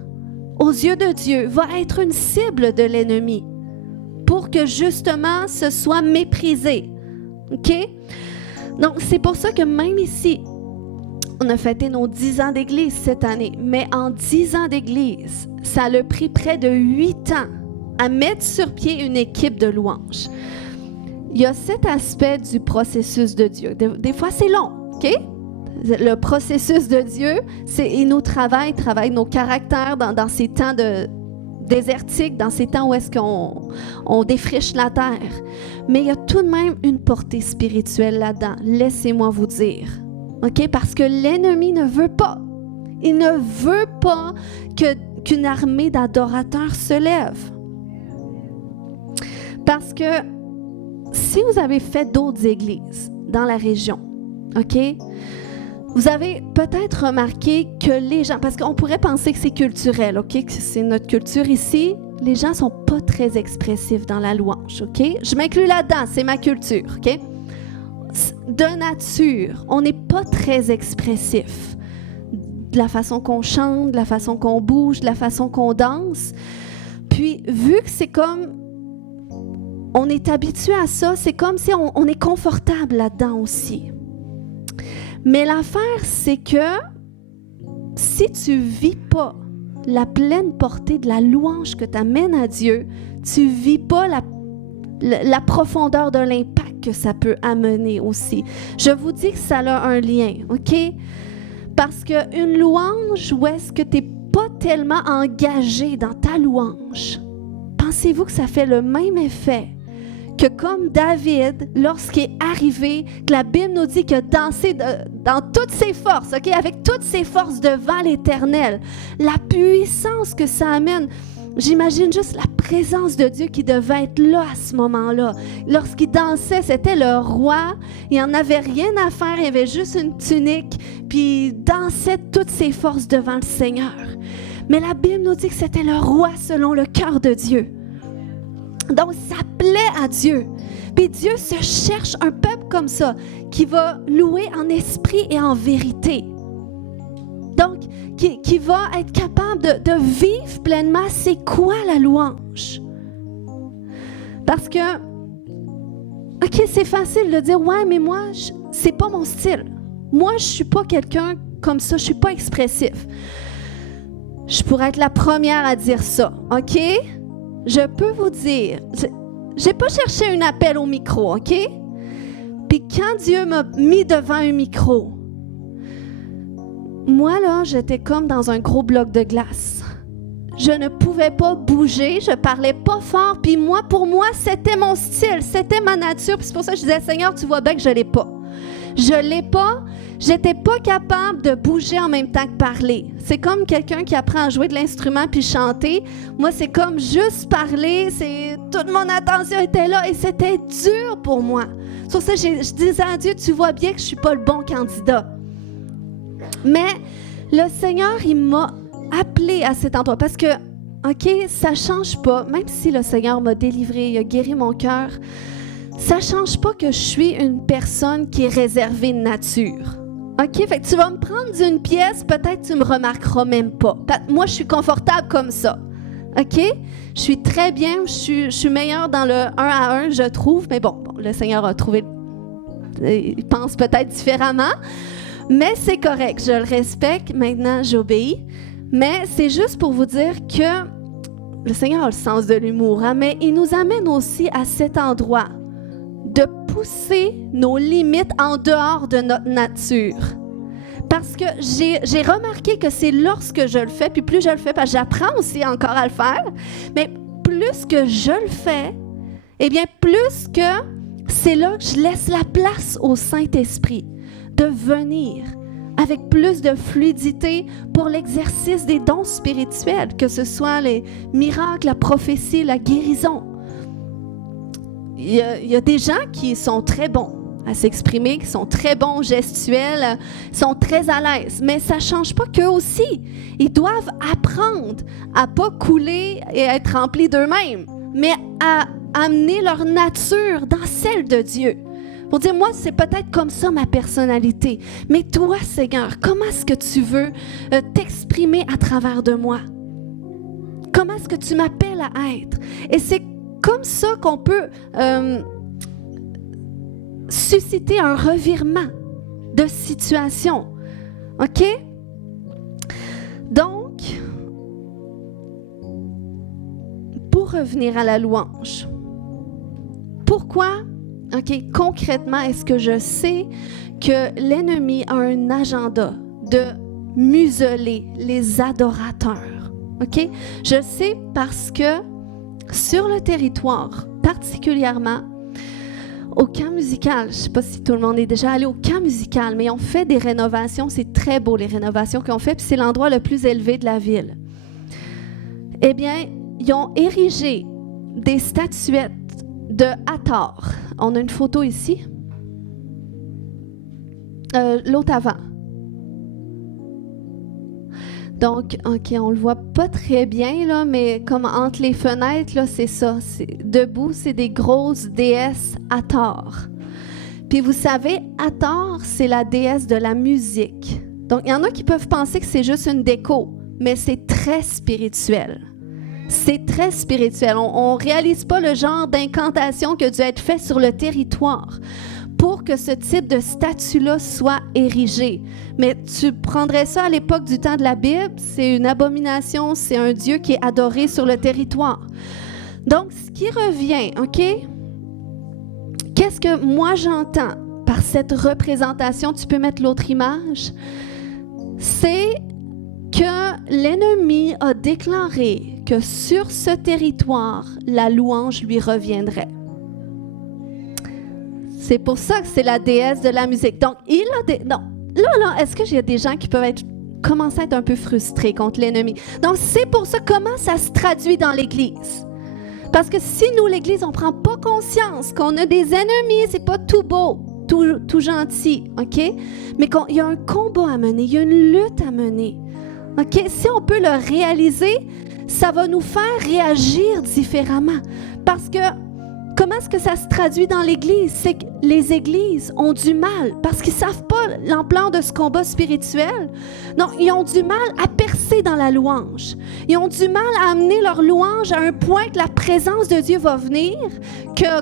aux yeux de Dieu va être une cible de l'ennemi pour que justement ce soit méprisé. OK? Donc, c'est pour ça que même ici, on a fêté nos 10 ans d'église cette année, mais en 10 ans d'église, ça a pris près de 8 ans à mettre sur pied une équipe de louanges. Il y a cet aspect du processus de Dieu. Des fois, c'est long, OK? Le processus de Dieu, il nous travaille nos caractères dans ces temps désertiques, dans ces temps où est-ce qu'on défriche la terre. Mais il y a tout de même une portée spirituelle là-dedans, laissez-moi vous dire. OK? Parce que l'ennemi ne veut pas. Il ne veut pas qu'une armée d'adorateurs se lève. Parce que si vous avez fait d'autres églises dans la région, OK? Vous avez peut-être remarqué que les gens, parce qu'on pourrait penser que c'est culturel, OK? Que c'est notre culture ici, les gens ne sont pas très expressifs dans la louange, OK? Je m'inclus là-dedans, c'est ma culture, OK? De nature, on n'est pas très expressif. De la façon qu'on chante, de la façon qu'on bouge, de la façon qu'on danse. Puis, vu que c'est comme, on est habitué à ça, c'est comme si on est confortable là-dedans aussi. Mais l'affaire, c'est que si tu ne vis pas la pleine portée de la louange que tu amènes à Dieu, tu ne vis pas la profondeur de l'impact que ça peut amener aussi. Je vous dis que ça a un lien, OK? Parce qu'une louange où est-ce que tu n'es pas tellement engagé dans ta louange, pensez-vous que ça fait le même effet que comme David, lorsqu'il est arrivé, que la Bible nous dit qu'il a dansé dans toutes ses forces, OK, avec toutes ses forces devant l'Éternel, la puissance que ça amène, j'imagine juste la présence de Dieu qui devait être là à ce moment-là. Lorsqu'il dansait, c'était le roi, il n'en avait rien à faire, il avait juste une tunique, puis il dansait toutes ses forces devant le Seigneur. Mais la Bible nous dit que c'était le roi selon le cœur de Dieu. Donc, ça plaît à Dieu. Puis Dieu se cherche un peuple comme ça, qui va louer en esprit et en vérité. Donc, qui va être capable de vivre pleinement c'est quoi la louange. Parce que, OK, c'est facile de dire, ouais, mais moi, c'est pas mon style. Moi, je suis pas quelqu'un comme ça, je suis pas expressif. Je pourrais être la première à dire ça, OK? Je peux vous dire, j'ai pas cherché un appel au micro, OK? Puis quand Dieu m'a mis devant un micro, moi, là, j'étais comme dans un gros bloc de glace. Je ne pouvais pas bouger, je parlais pas fort, puis pour moi, c'était mon style, c'était ma nature. Puis c'est pour ça que je disais, Seigneur, tu vois bien que je l'ai pas. Je l'ai pas. J'étais pas capable de bouger en même temps que parler. C'est comme quelqu'un qui apprend à jouer de l'instrument puis chanter. Moi, c'est comme juste parler. Toute mon attention était là et c'était dur pour moi. Sur ça, je disais à Dieu, tu vois bien que je suis pas le bon candidat. Mais le Seigneur, il m'a appelé à cet endroit parce que, OK, ça change pas. Même si le Seigneur m'a délivré, il a guéri mon cœur, ça change pas que je suis une personne qui est réservée de nature. OK? Fait que tu vas me prendre d'une pièce, peut-être tu me remarqueras même pas. Moi, je suis confortable comme ça. OK? Je suis très bien, je suis meilleure dans le 1 à 1, je trouve. Mais bon, le Seigneur a trouvé, il pense peut-être différemment. Mais c'est correct, je le respecte. Maintenant, j'obéis. Mais c'est juste pour vous dire que le Seigneur a le sens de l'humour, hein? Mais il nous amène aussi à cet endroit de pousser nos limites en dehors de notre nature. Parce que j'ai remarqué que c'est lorsque je le fais, puis plus je le fais, parce que j'apprends aussi encore à le faire, mais plus que je le fais, eh bien plus que c'est là que je laisse la place au Saint-Esprit de venir avec plus de fluidité pour l'exercice des dons spirituels, que ce soit les miracles, la prophétie, la guérison. Il y a des gens qui sont très bons à s'exprimer, qui sont très bons gestuels, sont très à l'aise. Mais ça ne change pas qu'eux aussi. Ils doivent apprendre à ne pas couler et être remplis d'eux-mêmes, mais à amener leur nature dans celle de Dieu. Pour dire, moi, c'est peut-être comme ça ma personnalité. Mais toi, Seigneur, comment est-ce que tu veux t'exprimer à travers de moi? Comment est-ce que tu m'appelles à être? Et c'est comme ça qu'on peut susciter un revirement de situation. OK? Donc, pour revenir à la louange, pourquoi, OK, concrètement, est-ce que je sais que l'ennemi a un agenda de museler les adorateurs? OK? Je sais parce que sur le territoire, particulièrement au camp musical, je ne sais pas si tout le monde est déjà allé au camp musical, mais on fait des rénovations, c'est très beau les rénovations qu'on fait, puis c'est l'endroit le plus élevé de la ville. Eh bien, ils ont érigé des statuettes de Hathor. On a une photo ici. L'autre avant. Donc, OK, on le voit pas très bien, là, mais comme entre les fenêtres, là, c'est ça. Debout, c'est des grosses déesses Hathor. Puis vous savez, Hathor, c'est la déesse de la musique. Donc, il y en a qui peuvent penser que c'est juste une déco, mais c'est très spirituel. C'est très spirituel. On ne réalise pas le genre d'incantation qui a dû être fait sur le territoire pour que ce type de statue-là soit érigé. Mais tu prendrais ça à l'époque du temps de la Bible, c'est une abomination, c'est un Dieu qui est adoré sur le territoire. Donc, ce qui revient, OK? Qu'est-ce que moi j'entends par cette représentation? Tu peux mettre l'autre image. C'est que l'ennemi a déclaré que sur ce territoire, la louange lui reviendrait. C'est pour ça que c'est la déesse de la musique. Donc, non. Là, est-ce qu'il y a des gens qui peuvent commencer à être un peu frustrés contre l'ennemi? Donc, c'est pour ça comment ça se traduit dans l'Église. Parce que si nous, l'Église, on ne prend pas conscience qu'on a des ennemis, c'est pas tout beau, tout gentil, OK? Mais il y a un combat à mener, il y a une lutte à mener. OK? Si on peut le réaliser, ça va nous faire réagir différemment. Parce que comment est-ce que ça se traduit dans l'Église? C'est que les églises ont du mal parce qu'ils ne savent pas l'ampleur de ce combat spirituel. Non, ils ont du mal à percer dans la louange. Ils ont du mal à amener leur louange à un point que la présence de Dieu va venir,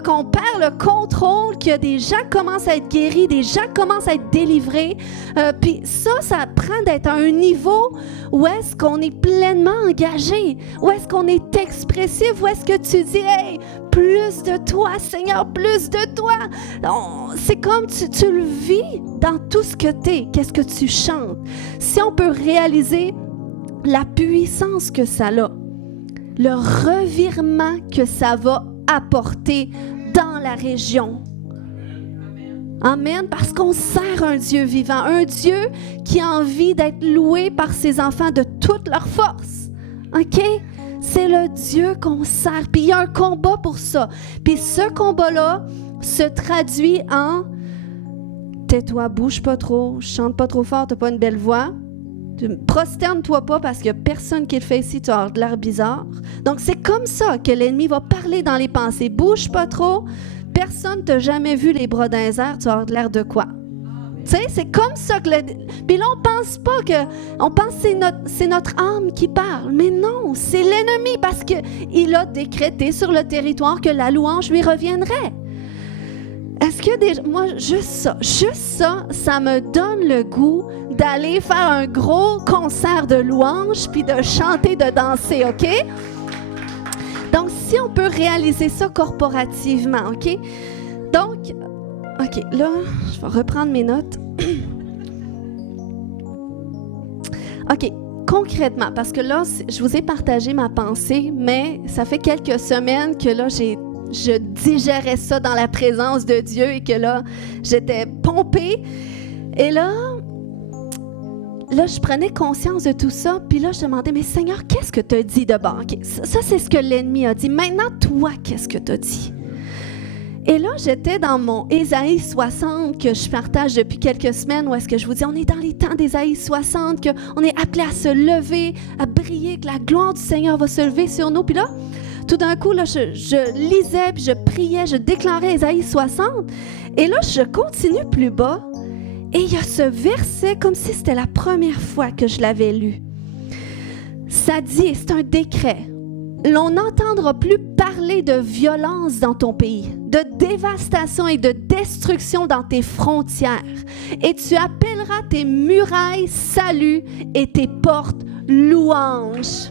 qu'on perd le contrôle, que des gens commencent à être guéris, des gens commencent à être délivrés. Puis ça prend d'être à un niveau où est-ce qu'on est pleinement engagé, où est-ce qu'on est expressif, où est-ce que tu dis « Hey, plus de toi, Seigneur, plus de toi! » C'est comme tu le vis dans tout ce que tu es, qu'est-ce que tu chantes. Si on peut réaliser la puissance que ça a, le revirement que ça va apporter dans la région. Amen, parce qu'on sert un Dieu vivant, un Dieu qui a envie d'être loué par ses enfants de toute leur force. OK? C'est le Dieu qu'on sert, puis il y a un combat pour ça. Puis ce combat-là se traduit en « tais-toi, bouge pas trop, chante pas trop fort, t'as pas une belle voix. Prosterne-toi pas parce qu'il n'y a personne qui le fait ici, tu as de l'air bizarre. » Donc c'est comme ça que l'ennemi va parler dans les pensées. « Bouge pas trop. Personne t'a jamais vu les bras dans les airs, tu as l'air de quoi? » Tu sais, c'est comme ça que... Puis là, on pense pas que... On pense que c'est notre âme qui parle. Mais non, c'est l'ennemi parce qu'il a décrété sur le territoire que la louange lui reviendrait. Est-ce que moi, juste ça, ça me donne le goût d'aller faire un gros concert de louange puis de chanter, de danser, OK? Donc, si on peut réaliser ça corporativement, OK? Donc, OK, là, je vais reprendre mes notes. OK, concrètement, parce que là, je vous ai partagé ma pensée, mais ça fait quelques semaines que là, je digérais ça dans la présence de Dieu et que là, j'étais pompée. Et là, je prenais conscience de tout ça, puis là, je demandais, mais Seigneur, qu'est-ce que tu as dit de bon? Okay, ça, c'est ce que l'ennemi a dit. Maintenant, toi, qu'est-ce que tu as dit? Et là, j'étais dans mon Ésaïe 60 que je partage depuis quelques semaines, où est-ce que je vous dis, on est dans les temps d'Ésaïe 60, qu'on est appelé à se lever, à briller, que la gloire du Seigneur va se lever sur nous. Puis là, tout d'un coup, là, je lisais, puis je priais, je déclarais Ésaïe 60. Et là, je continue plus bas. Et il y a ce verset, comme si c'était la première fois que je l'avais lu. Ça dit, c'est un décret. L'on n'entendra plus parler de violence dans ton pays, de dévastation et de destruction dans tes frontières. Et tu appelleras tes murailles salut et tes portes louange.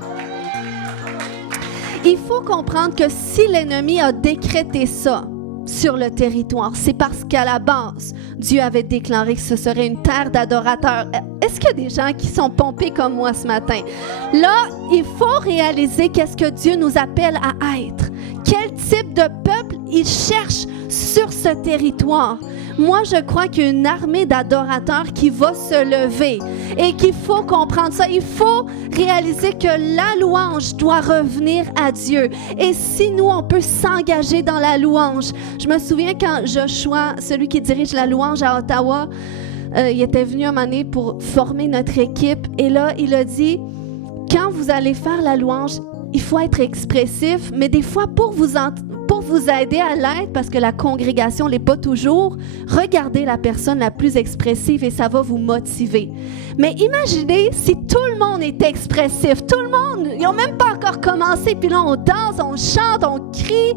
Il faut comprendre que si l'ennemi a décrété ça sur le territoire, c'est parce qu'à la base, Dieu avait déclaré que ce serait une terre d'adorateurs. Est-ce qu'il y a des gens qui sont pompés comme moi ce matin? Là, il faut réaliser qu'est-ce que Dieu nous appelle à être. Quel type de peuple il cherche sur ce territoire. Moi, je crois qu'il y a une armée d'adorateurs qui va se lever et qu'il faut comprendre ça. Il faut réaliser que la louange doit revenir à Dieu. Et si nous, on peut s'engager dans la louange. Je me souviens quand Joshua, celui qui dirige la louange à Ottawa, il était venu un moment donné pour former notre équipe. Et là, il a dit, quand vous allez faire la louange, il faut être expressif, mais des fois, pour vous aider à l'être, parce que la congrégation ne l'est pas toujours, regardez la personne la plus expressive et ça va vous motiver. Mais imaginez si tout le monde est expressif, tout le monde, ils n'ont même pas encore commencé, puis là on danse, on chante, on crie.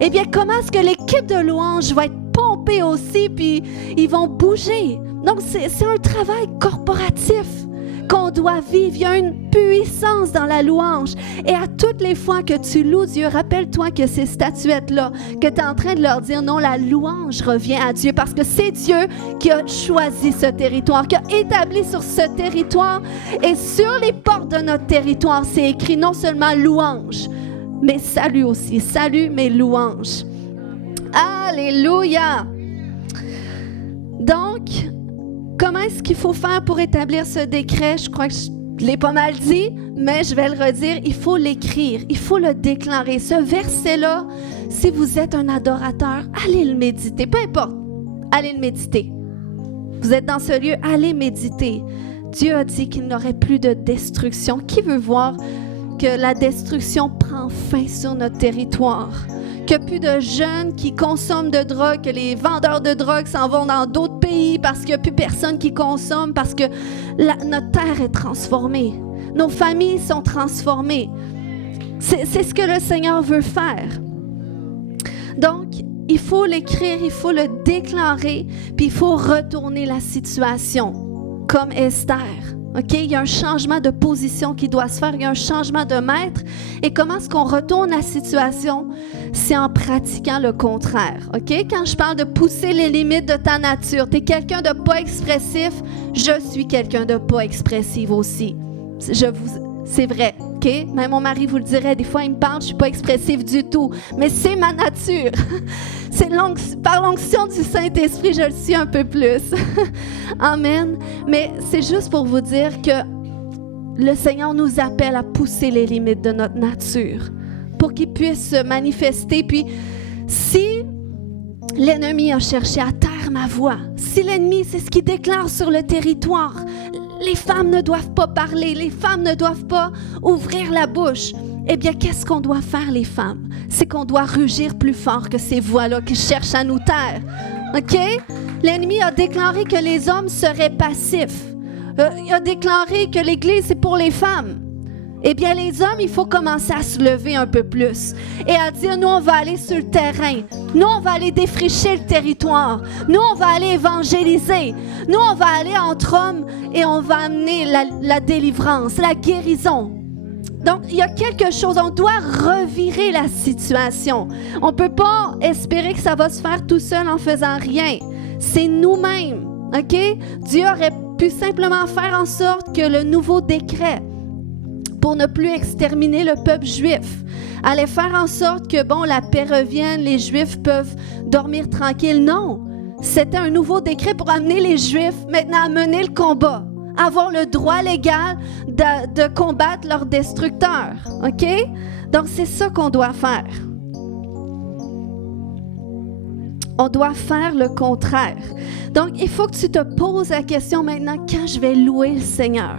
Eh bien, comment est-ce que l'équipe de louange va être pompée aussi, puis ils vont bouger? Donc, c'est un travail corporatif qu'on doit vivre. Il y a une puissance dans la louange. Et à toutes les fois que tu loues Dieu, rappelle-toi que ces statuettes-là, que tu es en train de leur dire non, la louange revient à Dieu parce que c'est Dieu qui a choisi ce territoire, qui a établi sur ce territoire et sur les portes de notre territoire, c'est écrit non seulement louange, mais salut aussi. Salut, mais louange. Alléluia! Donc, comment est-ce qu'il faut faire pour établir ce décret? Je crois que je l'ai pas mal dit, mais je vais le redire. Il faut l'écrire, il faut le déclarer. Ce verset-là, si vous êtes un adorateur, allez le méditer. Peu importe, allez le méditer. Vous êtes dans ce lieu, allez méditer. Dieu a dit qu'il n'aurait plus de destruction. Qui veut voir que la destruction prend fin sur notre territoire? Qu'il n'y a plus de jeunes qui consomment de drogue, que les vendeurs de drogue s'en vont dans d'autres pays parce qu'il n'y a plus personne qui consomme, parce que notre terre est transformée. Nos familles sont transformées. C'est ce que le Seigneur veut faire. Donc, il faut l'écrire, il faut le déclarer, puis il faut retourner la situation, comme Esther. OK? Il y a un changement de position qui doit se faire, il y a un changement de maître. Et comment est-ce qu'on retourne la situation? C'est en pratiquant le contraire. OK? Quand je parle de pousser les limites de ta nature, tu es quelqu'un de pas expressif, je suis quelqu'un de pas expressif aussi. C'est vrai. OK? Même mon mari vous le dirait, des fois il me parle, je suis pas expressif du tout. Mais c'est ma nature. Par l'onction du Saint-Esprit, je le suis un peu plus. Amen. Mais c'est juste pour vous dire que le Seigneur nous appelle à pousser les limites de notre nature pour qu'il puisse se manifester. Puis, si l'ennemi a cherché à taire ma voix, si l'ennemi, c'est ce qu'il déclare sur le territoire, les femmes ne doivent pas parler, les femmes ne doivent pas ouvrir la bouche, eh bien, qu'est-ce qu'on doit faire, les femmes? C'est qu'on doit rugir plus fort que ces voix-là qui cherchent à nous taire. OK? L'ennemi a déclaré que les hommes seraient passifs. Il a déclaré que l'Église, c'est pour les femmes. Eh bien, les hommes, il faut commencer à se lever un peu plus et à dire, nous, on va aller sur le terrain. Nous, on va aller défricher le territoire. Nous, on va aller évangéliser. Nous, on va aller entre hommes et on va amener la délivrance, la guérison. Donc, il y a quelque chose, on doit revirer la situation. On ne peut pas espérer que ça va se faire tout seul en faisant rien. C'est nous-mêmes, OK? Dieu aurait pu simplement faire en sorte que le nouveau décret pour ne plus exterminer le peuple juif allait faire en sorte que, la paix revienne, les Juifs peuvent dormir tranquilles. Non, c'était un nouveau décret pour amener les Juifs maintenant à mener le combat, avoir le droit légal de combattre leurs destructeurs. OK? Donc, c'est ça qu'on doit faire. On doit faire le contraire. Donc, il faut que tu te poses la question maintenant, quand je vais louer le Seigneur?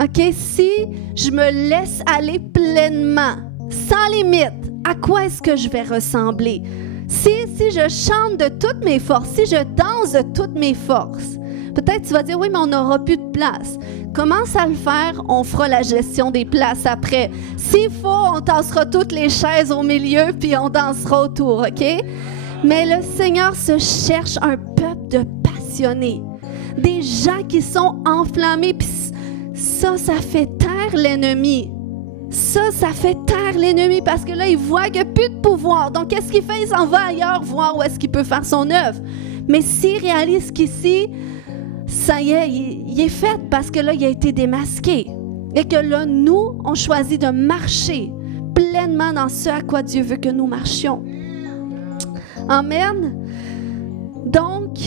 OK? Si je me laisse aller pleinement, sans limite, à quoi est-ce que je vais ressembler? Si je chante de toutes mes forces, si je danse de toutes mes forces, peut-être tu vas dire, oui, mais on n'aura plus de place. Commence à le faire, on fera la gestion des places après. S'il faut, on tassera toutes les chaises au milieu, puis on dansera autour, OK? Mais le Seigneur se cherche un peuple de passionnés, des gens qui sont enflammés, puis ça fait taire l'ennemi. Ça fait taire l'ennemi parce que là, il voit qu'il n'y a plus de pouvoir. Donc, qu'est-ce qu'il fait? Il s'en va ailleurs voir où est-ce qu'il peut faire son œuvre. Mais s'il réalise qu'ici, ça y est, il est fait parce que là, il a été démasqué. Et que là, nous, on choisit de marcher pleinement dans ce à quoi Dieu veut que nous marchions. Amen. Donc,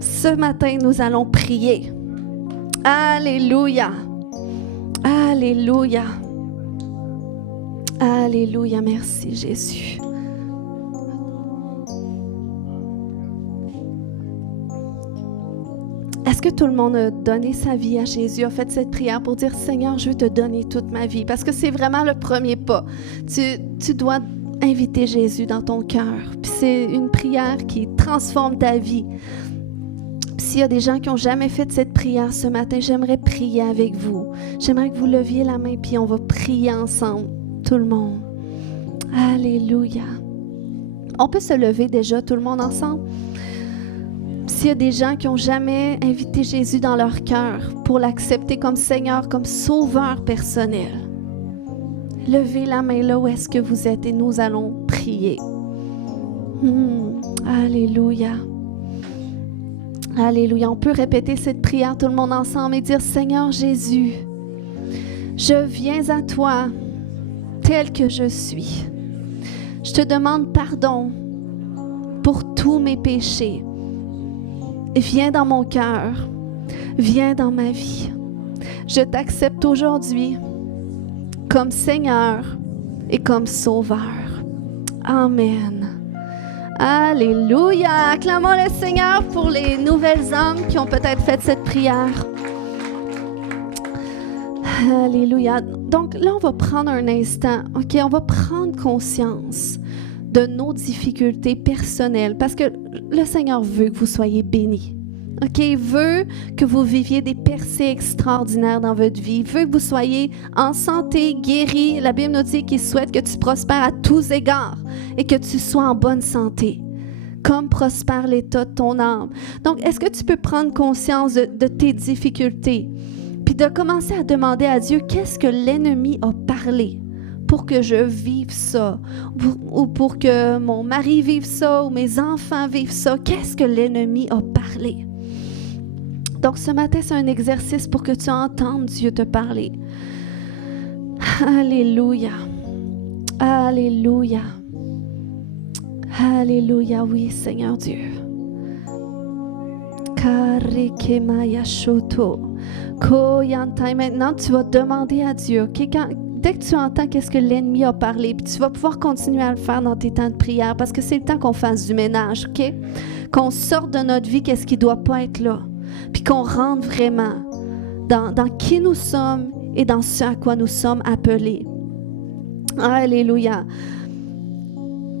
ce matin, nous allons prier. Alléluia. Alléluia. Alléluia. Merci, Jésus. Est-ce que tout le monde a donné sa vie à Jésus, a fait cette prière pour dire, Seigneur, je veux te donner toute ma vie? Parce que c'est vraiment le premier pas. Tu dois inviter Jésus dans ton cœur. Puis c'est une prière qui transforme ta vie. S'il y a des gens qui n'ont jamais fait cette prière ce matin, j'aimerais prier avec vous. J'aimerais que vous leviez la main, puis on va prier ensemble, tout le monde. Alléluia. On peut se lever déjà, tout le monde ensemble? S'il y a des gens qui n'ont jamais invité Jésus dans leur cœur pour l'accepter comme Seigneur, comme sauveur personnel, levez la main là où est-ce que vous êtes et nous allons prier. Alléluia. Alléluia. On peut répéter cette prière tout le monde ensemble et dire, Seigneur Jésus, je viens à toi tel que je suis. Je te demande pardon pour tous mes péchés. Viens dans mon cœur, viens dans ma vie. Je t'accepte aujourd'hui comme Seigneur et comme Sauveur. Amen. Alléluia. Acclamons le Seigneur pour les nouvelles âmes qui ont peut-être fait cette prière. Alléluia. Donc là, on va prendre un instant, OK? On va prendre conscience de nos difficultés personnelles parce que le Seigneur veut que vous soyez bénis. OK? Il veut que vous viviez des percées extraordinaires dans votre vie. Il veut que vous soyez en santé, guéris. La Bible nous dit qu'il souhaite que tu prospères à tous égards et que tu sois en bonne santé, comme prospère l'état de ton âme. Donc, est-ce que tu peux prendre conscience de tes difficultés? Puis de commencer à demander à Dieu, qu'est-ce que l'ennemi a parlé pour que je vive ça, ou pour que mon mari vive ça, ou mes enfants vivent ça. Qu'est-ce que l'ennemi a parlé? Donc ce matin, c'est un exercice pour que tu entendes Dieu te parler. Alléluia. Alléluia. Alléluia, oui, Seigneur Dieu. Maintenant, tu vas demander à Dieu, okay? Dès que tu entends qu'est-ce que l'ennemi a parlé, puis tu vas pouvoir continuer à le faire dans tes temps de prière, parce que c'est le temps qu'on fasse du ménage, OK? Qu'on sorte de notre vie qu'est-ce qui ne doit pas être là, puis qu'on rentre vraiment dans qui nous sommes et dans ce à quoi nous sommes appelés. Alléluia.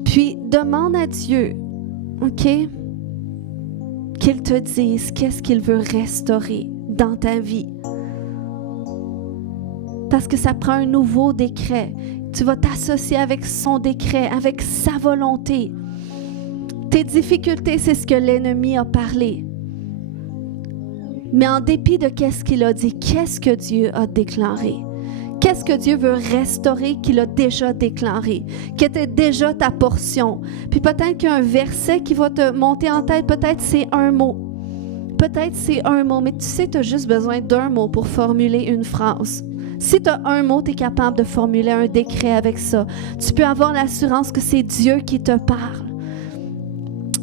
Puis, demande à Dieu, OK? Qu'il te dise qu'est-ce qu'il veut restaurer dans ta vie. Parce que ça prend un nouveau décret. Tu vas t'associer avec son décret, avec sa volonté. Tes difficultés, c'est ce que l'ennemi a parlé. Mais en dépit de qu'est-ce qu'il a dit, qu'est-ce que Dieu a déclaré? Qu'est-ce que Dieu veut restaurer qu'il a déjà déclaré, qui était déjà ta portion? Puis peut-être qu'il y a un verset qui va te monter en tête, peut-être c'est un mot. Peut-être c'est un mot, mais tu sais, tu as juste besoin d'un mot pour formuler une phrase. Si tu as un mot, tu es capable de formuler un décret avec ça. Tu peux avoir l'assurance que c'est Dieu qui te parle.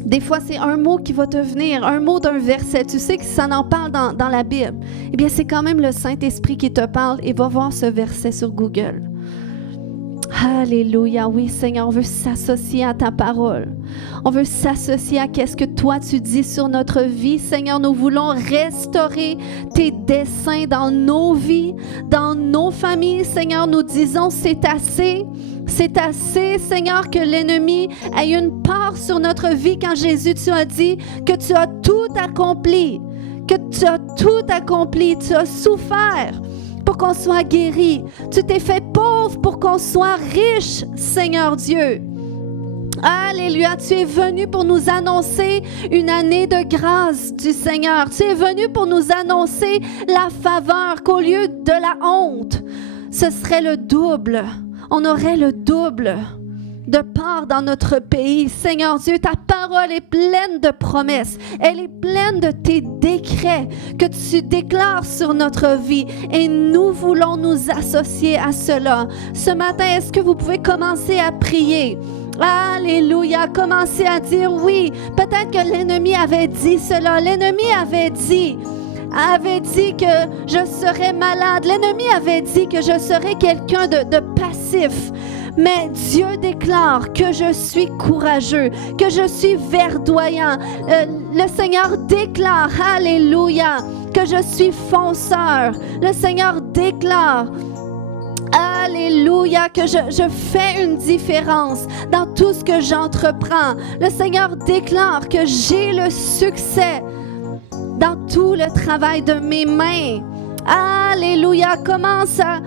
Des fois, c'est un mot qui va te venir, un mot d'un verset. Tu sais que si ça en parle dans la Bible, eh bien, c'est quand même le Saint-Esprit qui te parle et va voir ce verset sur Google. Alléluia, oui Seigneur, on veut s'associer à ta parole. On veut s'associer à qu'est-ce que toi tu dis sur notre vie. Seigneur, nous voulons restaurer tes desseins dans nos vies, dans nos familles. Seigneur, nous disons c'est assez. C'est assez, Seigneur, que l'ennemi ait une part sur notre vie quand Jésus, tu as dit que tu as tout accompli, que tu as tout accompli, tu as souffert pour qu'on soit guéri. Tu t'es fait pauvre pour qu'on soit riche, Seigneur Dieu. Alléluia, tu es venu pour nous annoncer une année de grâce du Seigneur. Tu es venu pour nous annoncer la faveur, qu'au lieu de la honte, ce serait le double. On aurait le double de part dans notre pays. Seigneur Dieu, ta parole est pleine de promesses. Elle est pleine de tes décrets que tu déclares sur notre vie. Et nous voulons nous associer à cela. Ce matin, est-ce que vous pouvez commencer à prier? Alléluia, commencez à dire oui. Peut-être que l'ennemi avait dit cela. L'ennemi avait dit que je serais malade. L'ennemi avait dit que je serais quelqu'un de passif. Mais Dieu déclare que je suis courageux, que je suis verdoyant. Le Seigneur déclare, alléluia, que je suis fonceur. Le Seigneur déclare, alléluia, que je fais une différence dans tout ce que j'entreprends. Le Seigneur déclare que j'ai le succès dans tout le travail de mes mains. Alléluia, commence à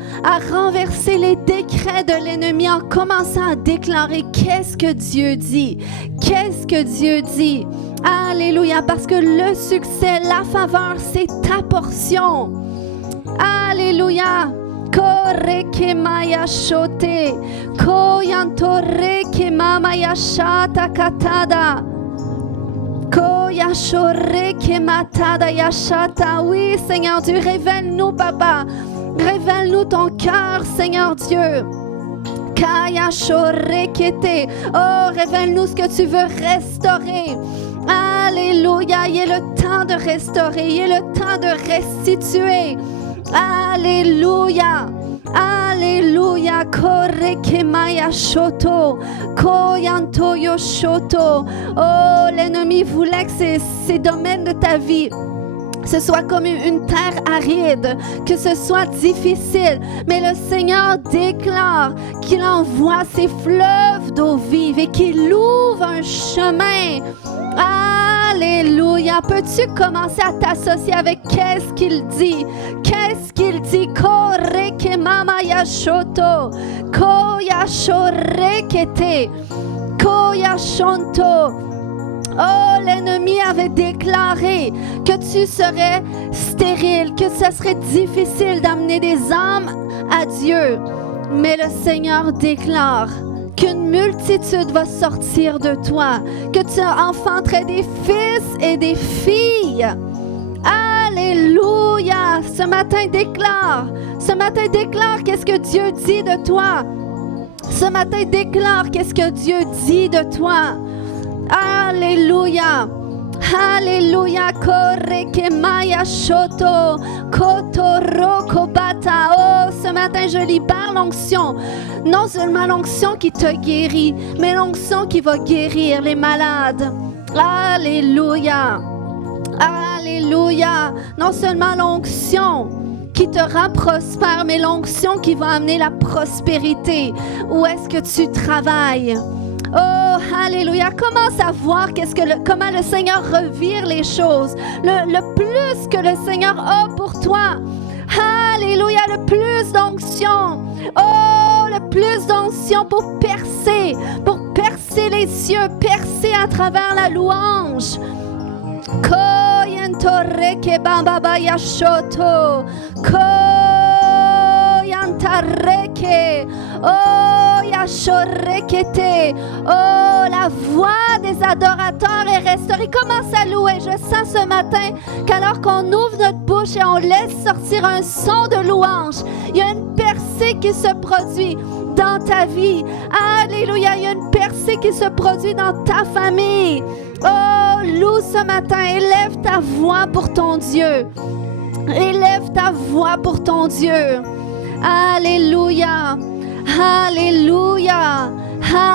renverser les décrets de l'ennemi en commençant à déclarer qu'est-ce que Dieu dit. Qu'est-ce que Dieu dit? Alléluia, parce que le succès, la faveur, c'est ta portion. Alléluia. Corre que maya shote, koyantore que mama yashata katada. Oui, Seigneur Dieu, révèle-nous, Papa. Révèle-nous ton cœur, Seigneur Dieu. Oh, révèle-nous ce que tu veux restaurer. Alléluia, il est le temps de restaurer, il est le temps de restituer. Alléluia. Alléluia, corre que maya shoto, koyanto yo shoto. Oh, l'ennemi voulait que ces domaines de ta vie, ce soit comme une terre aride, que ce soit difficile. Mais le Seigneur déclare qu'il envoie ses fleuves d'eau vive et qu'il ouvre un chemin. Alléluia. Peux-tu commencer à t'associer avec qu'est-ce qu'il dit? Qu'est-ce qu'il dit? Corre que mama yashoto, koya shorekete, koya shonto. Oh, l'ennemi avait déclaré que tu serais stérile, que ce serait difficile d'amener des âmes à Dieu. Mais le Seigneur déclare qu'une multitude va sortir de toi, que tu enfanterais des fils et des filles. Alléluia! Ce matin, déclare qu'est-ce que Dieu dit de toi. Ce matin, déclare qu'est-ce que Dieu dit de toi. Alléluia. Alléluia. Corre que maya shoto. Kotoroko bata. Oh, ce matin, je libère l'onction. Non seulement l'onction qui te guérit, mais l'onction qui va guérir les malades. Alléluia. Alléluia. Non seulement l'onction qui te rend prospère, mais l'onction qui va amener la prospérité. Où est-ce que tu travailles? Oh, alléluia. Commence à voir comment le Seigneur revire les choses. Le plus que le Seigneur a pour toi. Alléluia, le plus d'onction. Oh, le plus d'onction pour percer les cieux, percer à travers la louange. Koyentoreke bambaba yashoto. Koyantareke. Oh, yashorekete. Oh, la voix des adorateurs est restaurée. Commence à louer. Je sens ce matin qu'alors qu'on ouvre notre bouche et on laisse sortir un son de louange, il y a une percée qui se produit dans ta vie. Alléluia, il y a une percée qui se produit dans ta famille. Oh, loue ce matin, élève ta voix pour ton Dieu. Élève ta voix pour ton Dieu. Alléluia, alléluia,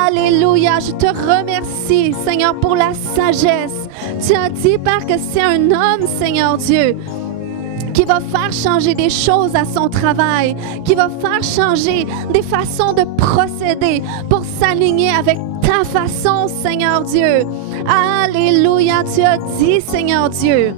alléluia. Je te remercie, Seigneur, pour la sagesse. Tu as dit, Père, que c'est un homme, Seigneur Dieu, qui va faire changer des choses à son travail, qui va faire changer des façons de procéder pour s'aligner avec ta façon, Seigneur Dieu. Alléluia, tu as dit, Seigneur Dieu,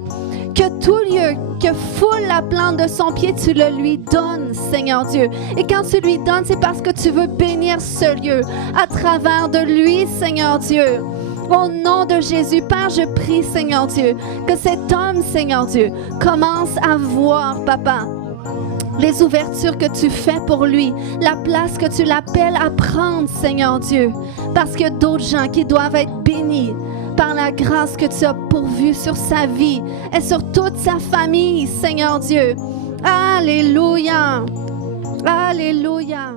que tout lieu que foule la plante de son pied, tu le lui donnes, Seigneur Dieu. Et quand tu lui donnes, c'est parce que tu veux bénir ce lieu à travers de lui, Seigneur Dieu. Au nom de Jésus, Père, je prie, Seigneur Dieu, que cet homme, Seigneur Dieu, commence à voir, Papa, les ouvertures que tu fais pour lui, la place que tu l'appelles à prendre, Seigneur Dieu, parce qu'il y a d'autres gens qui doivent être bénis par la grâce que tu as pourvue sur sa vie et sur toute sa famille, Seigneur Dieu. Alléluia. Alléluia.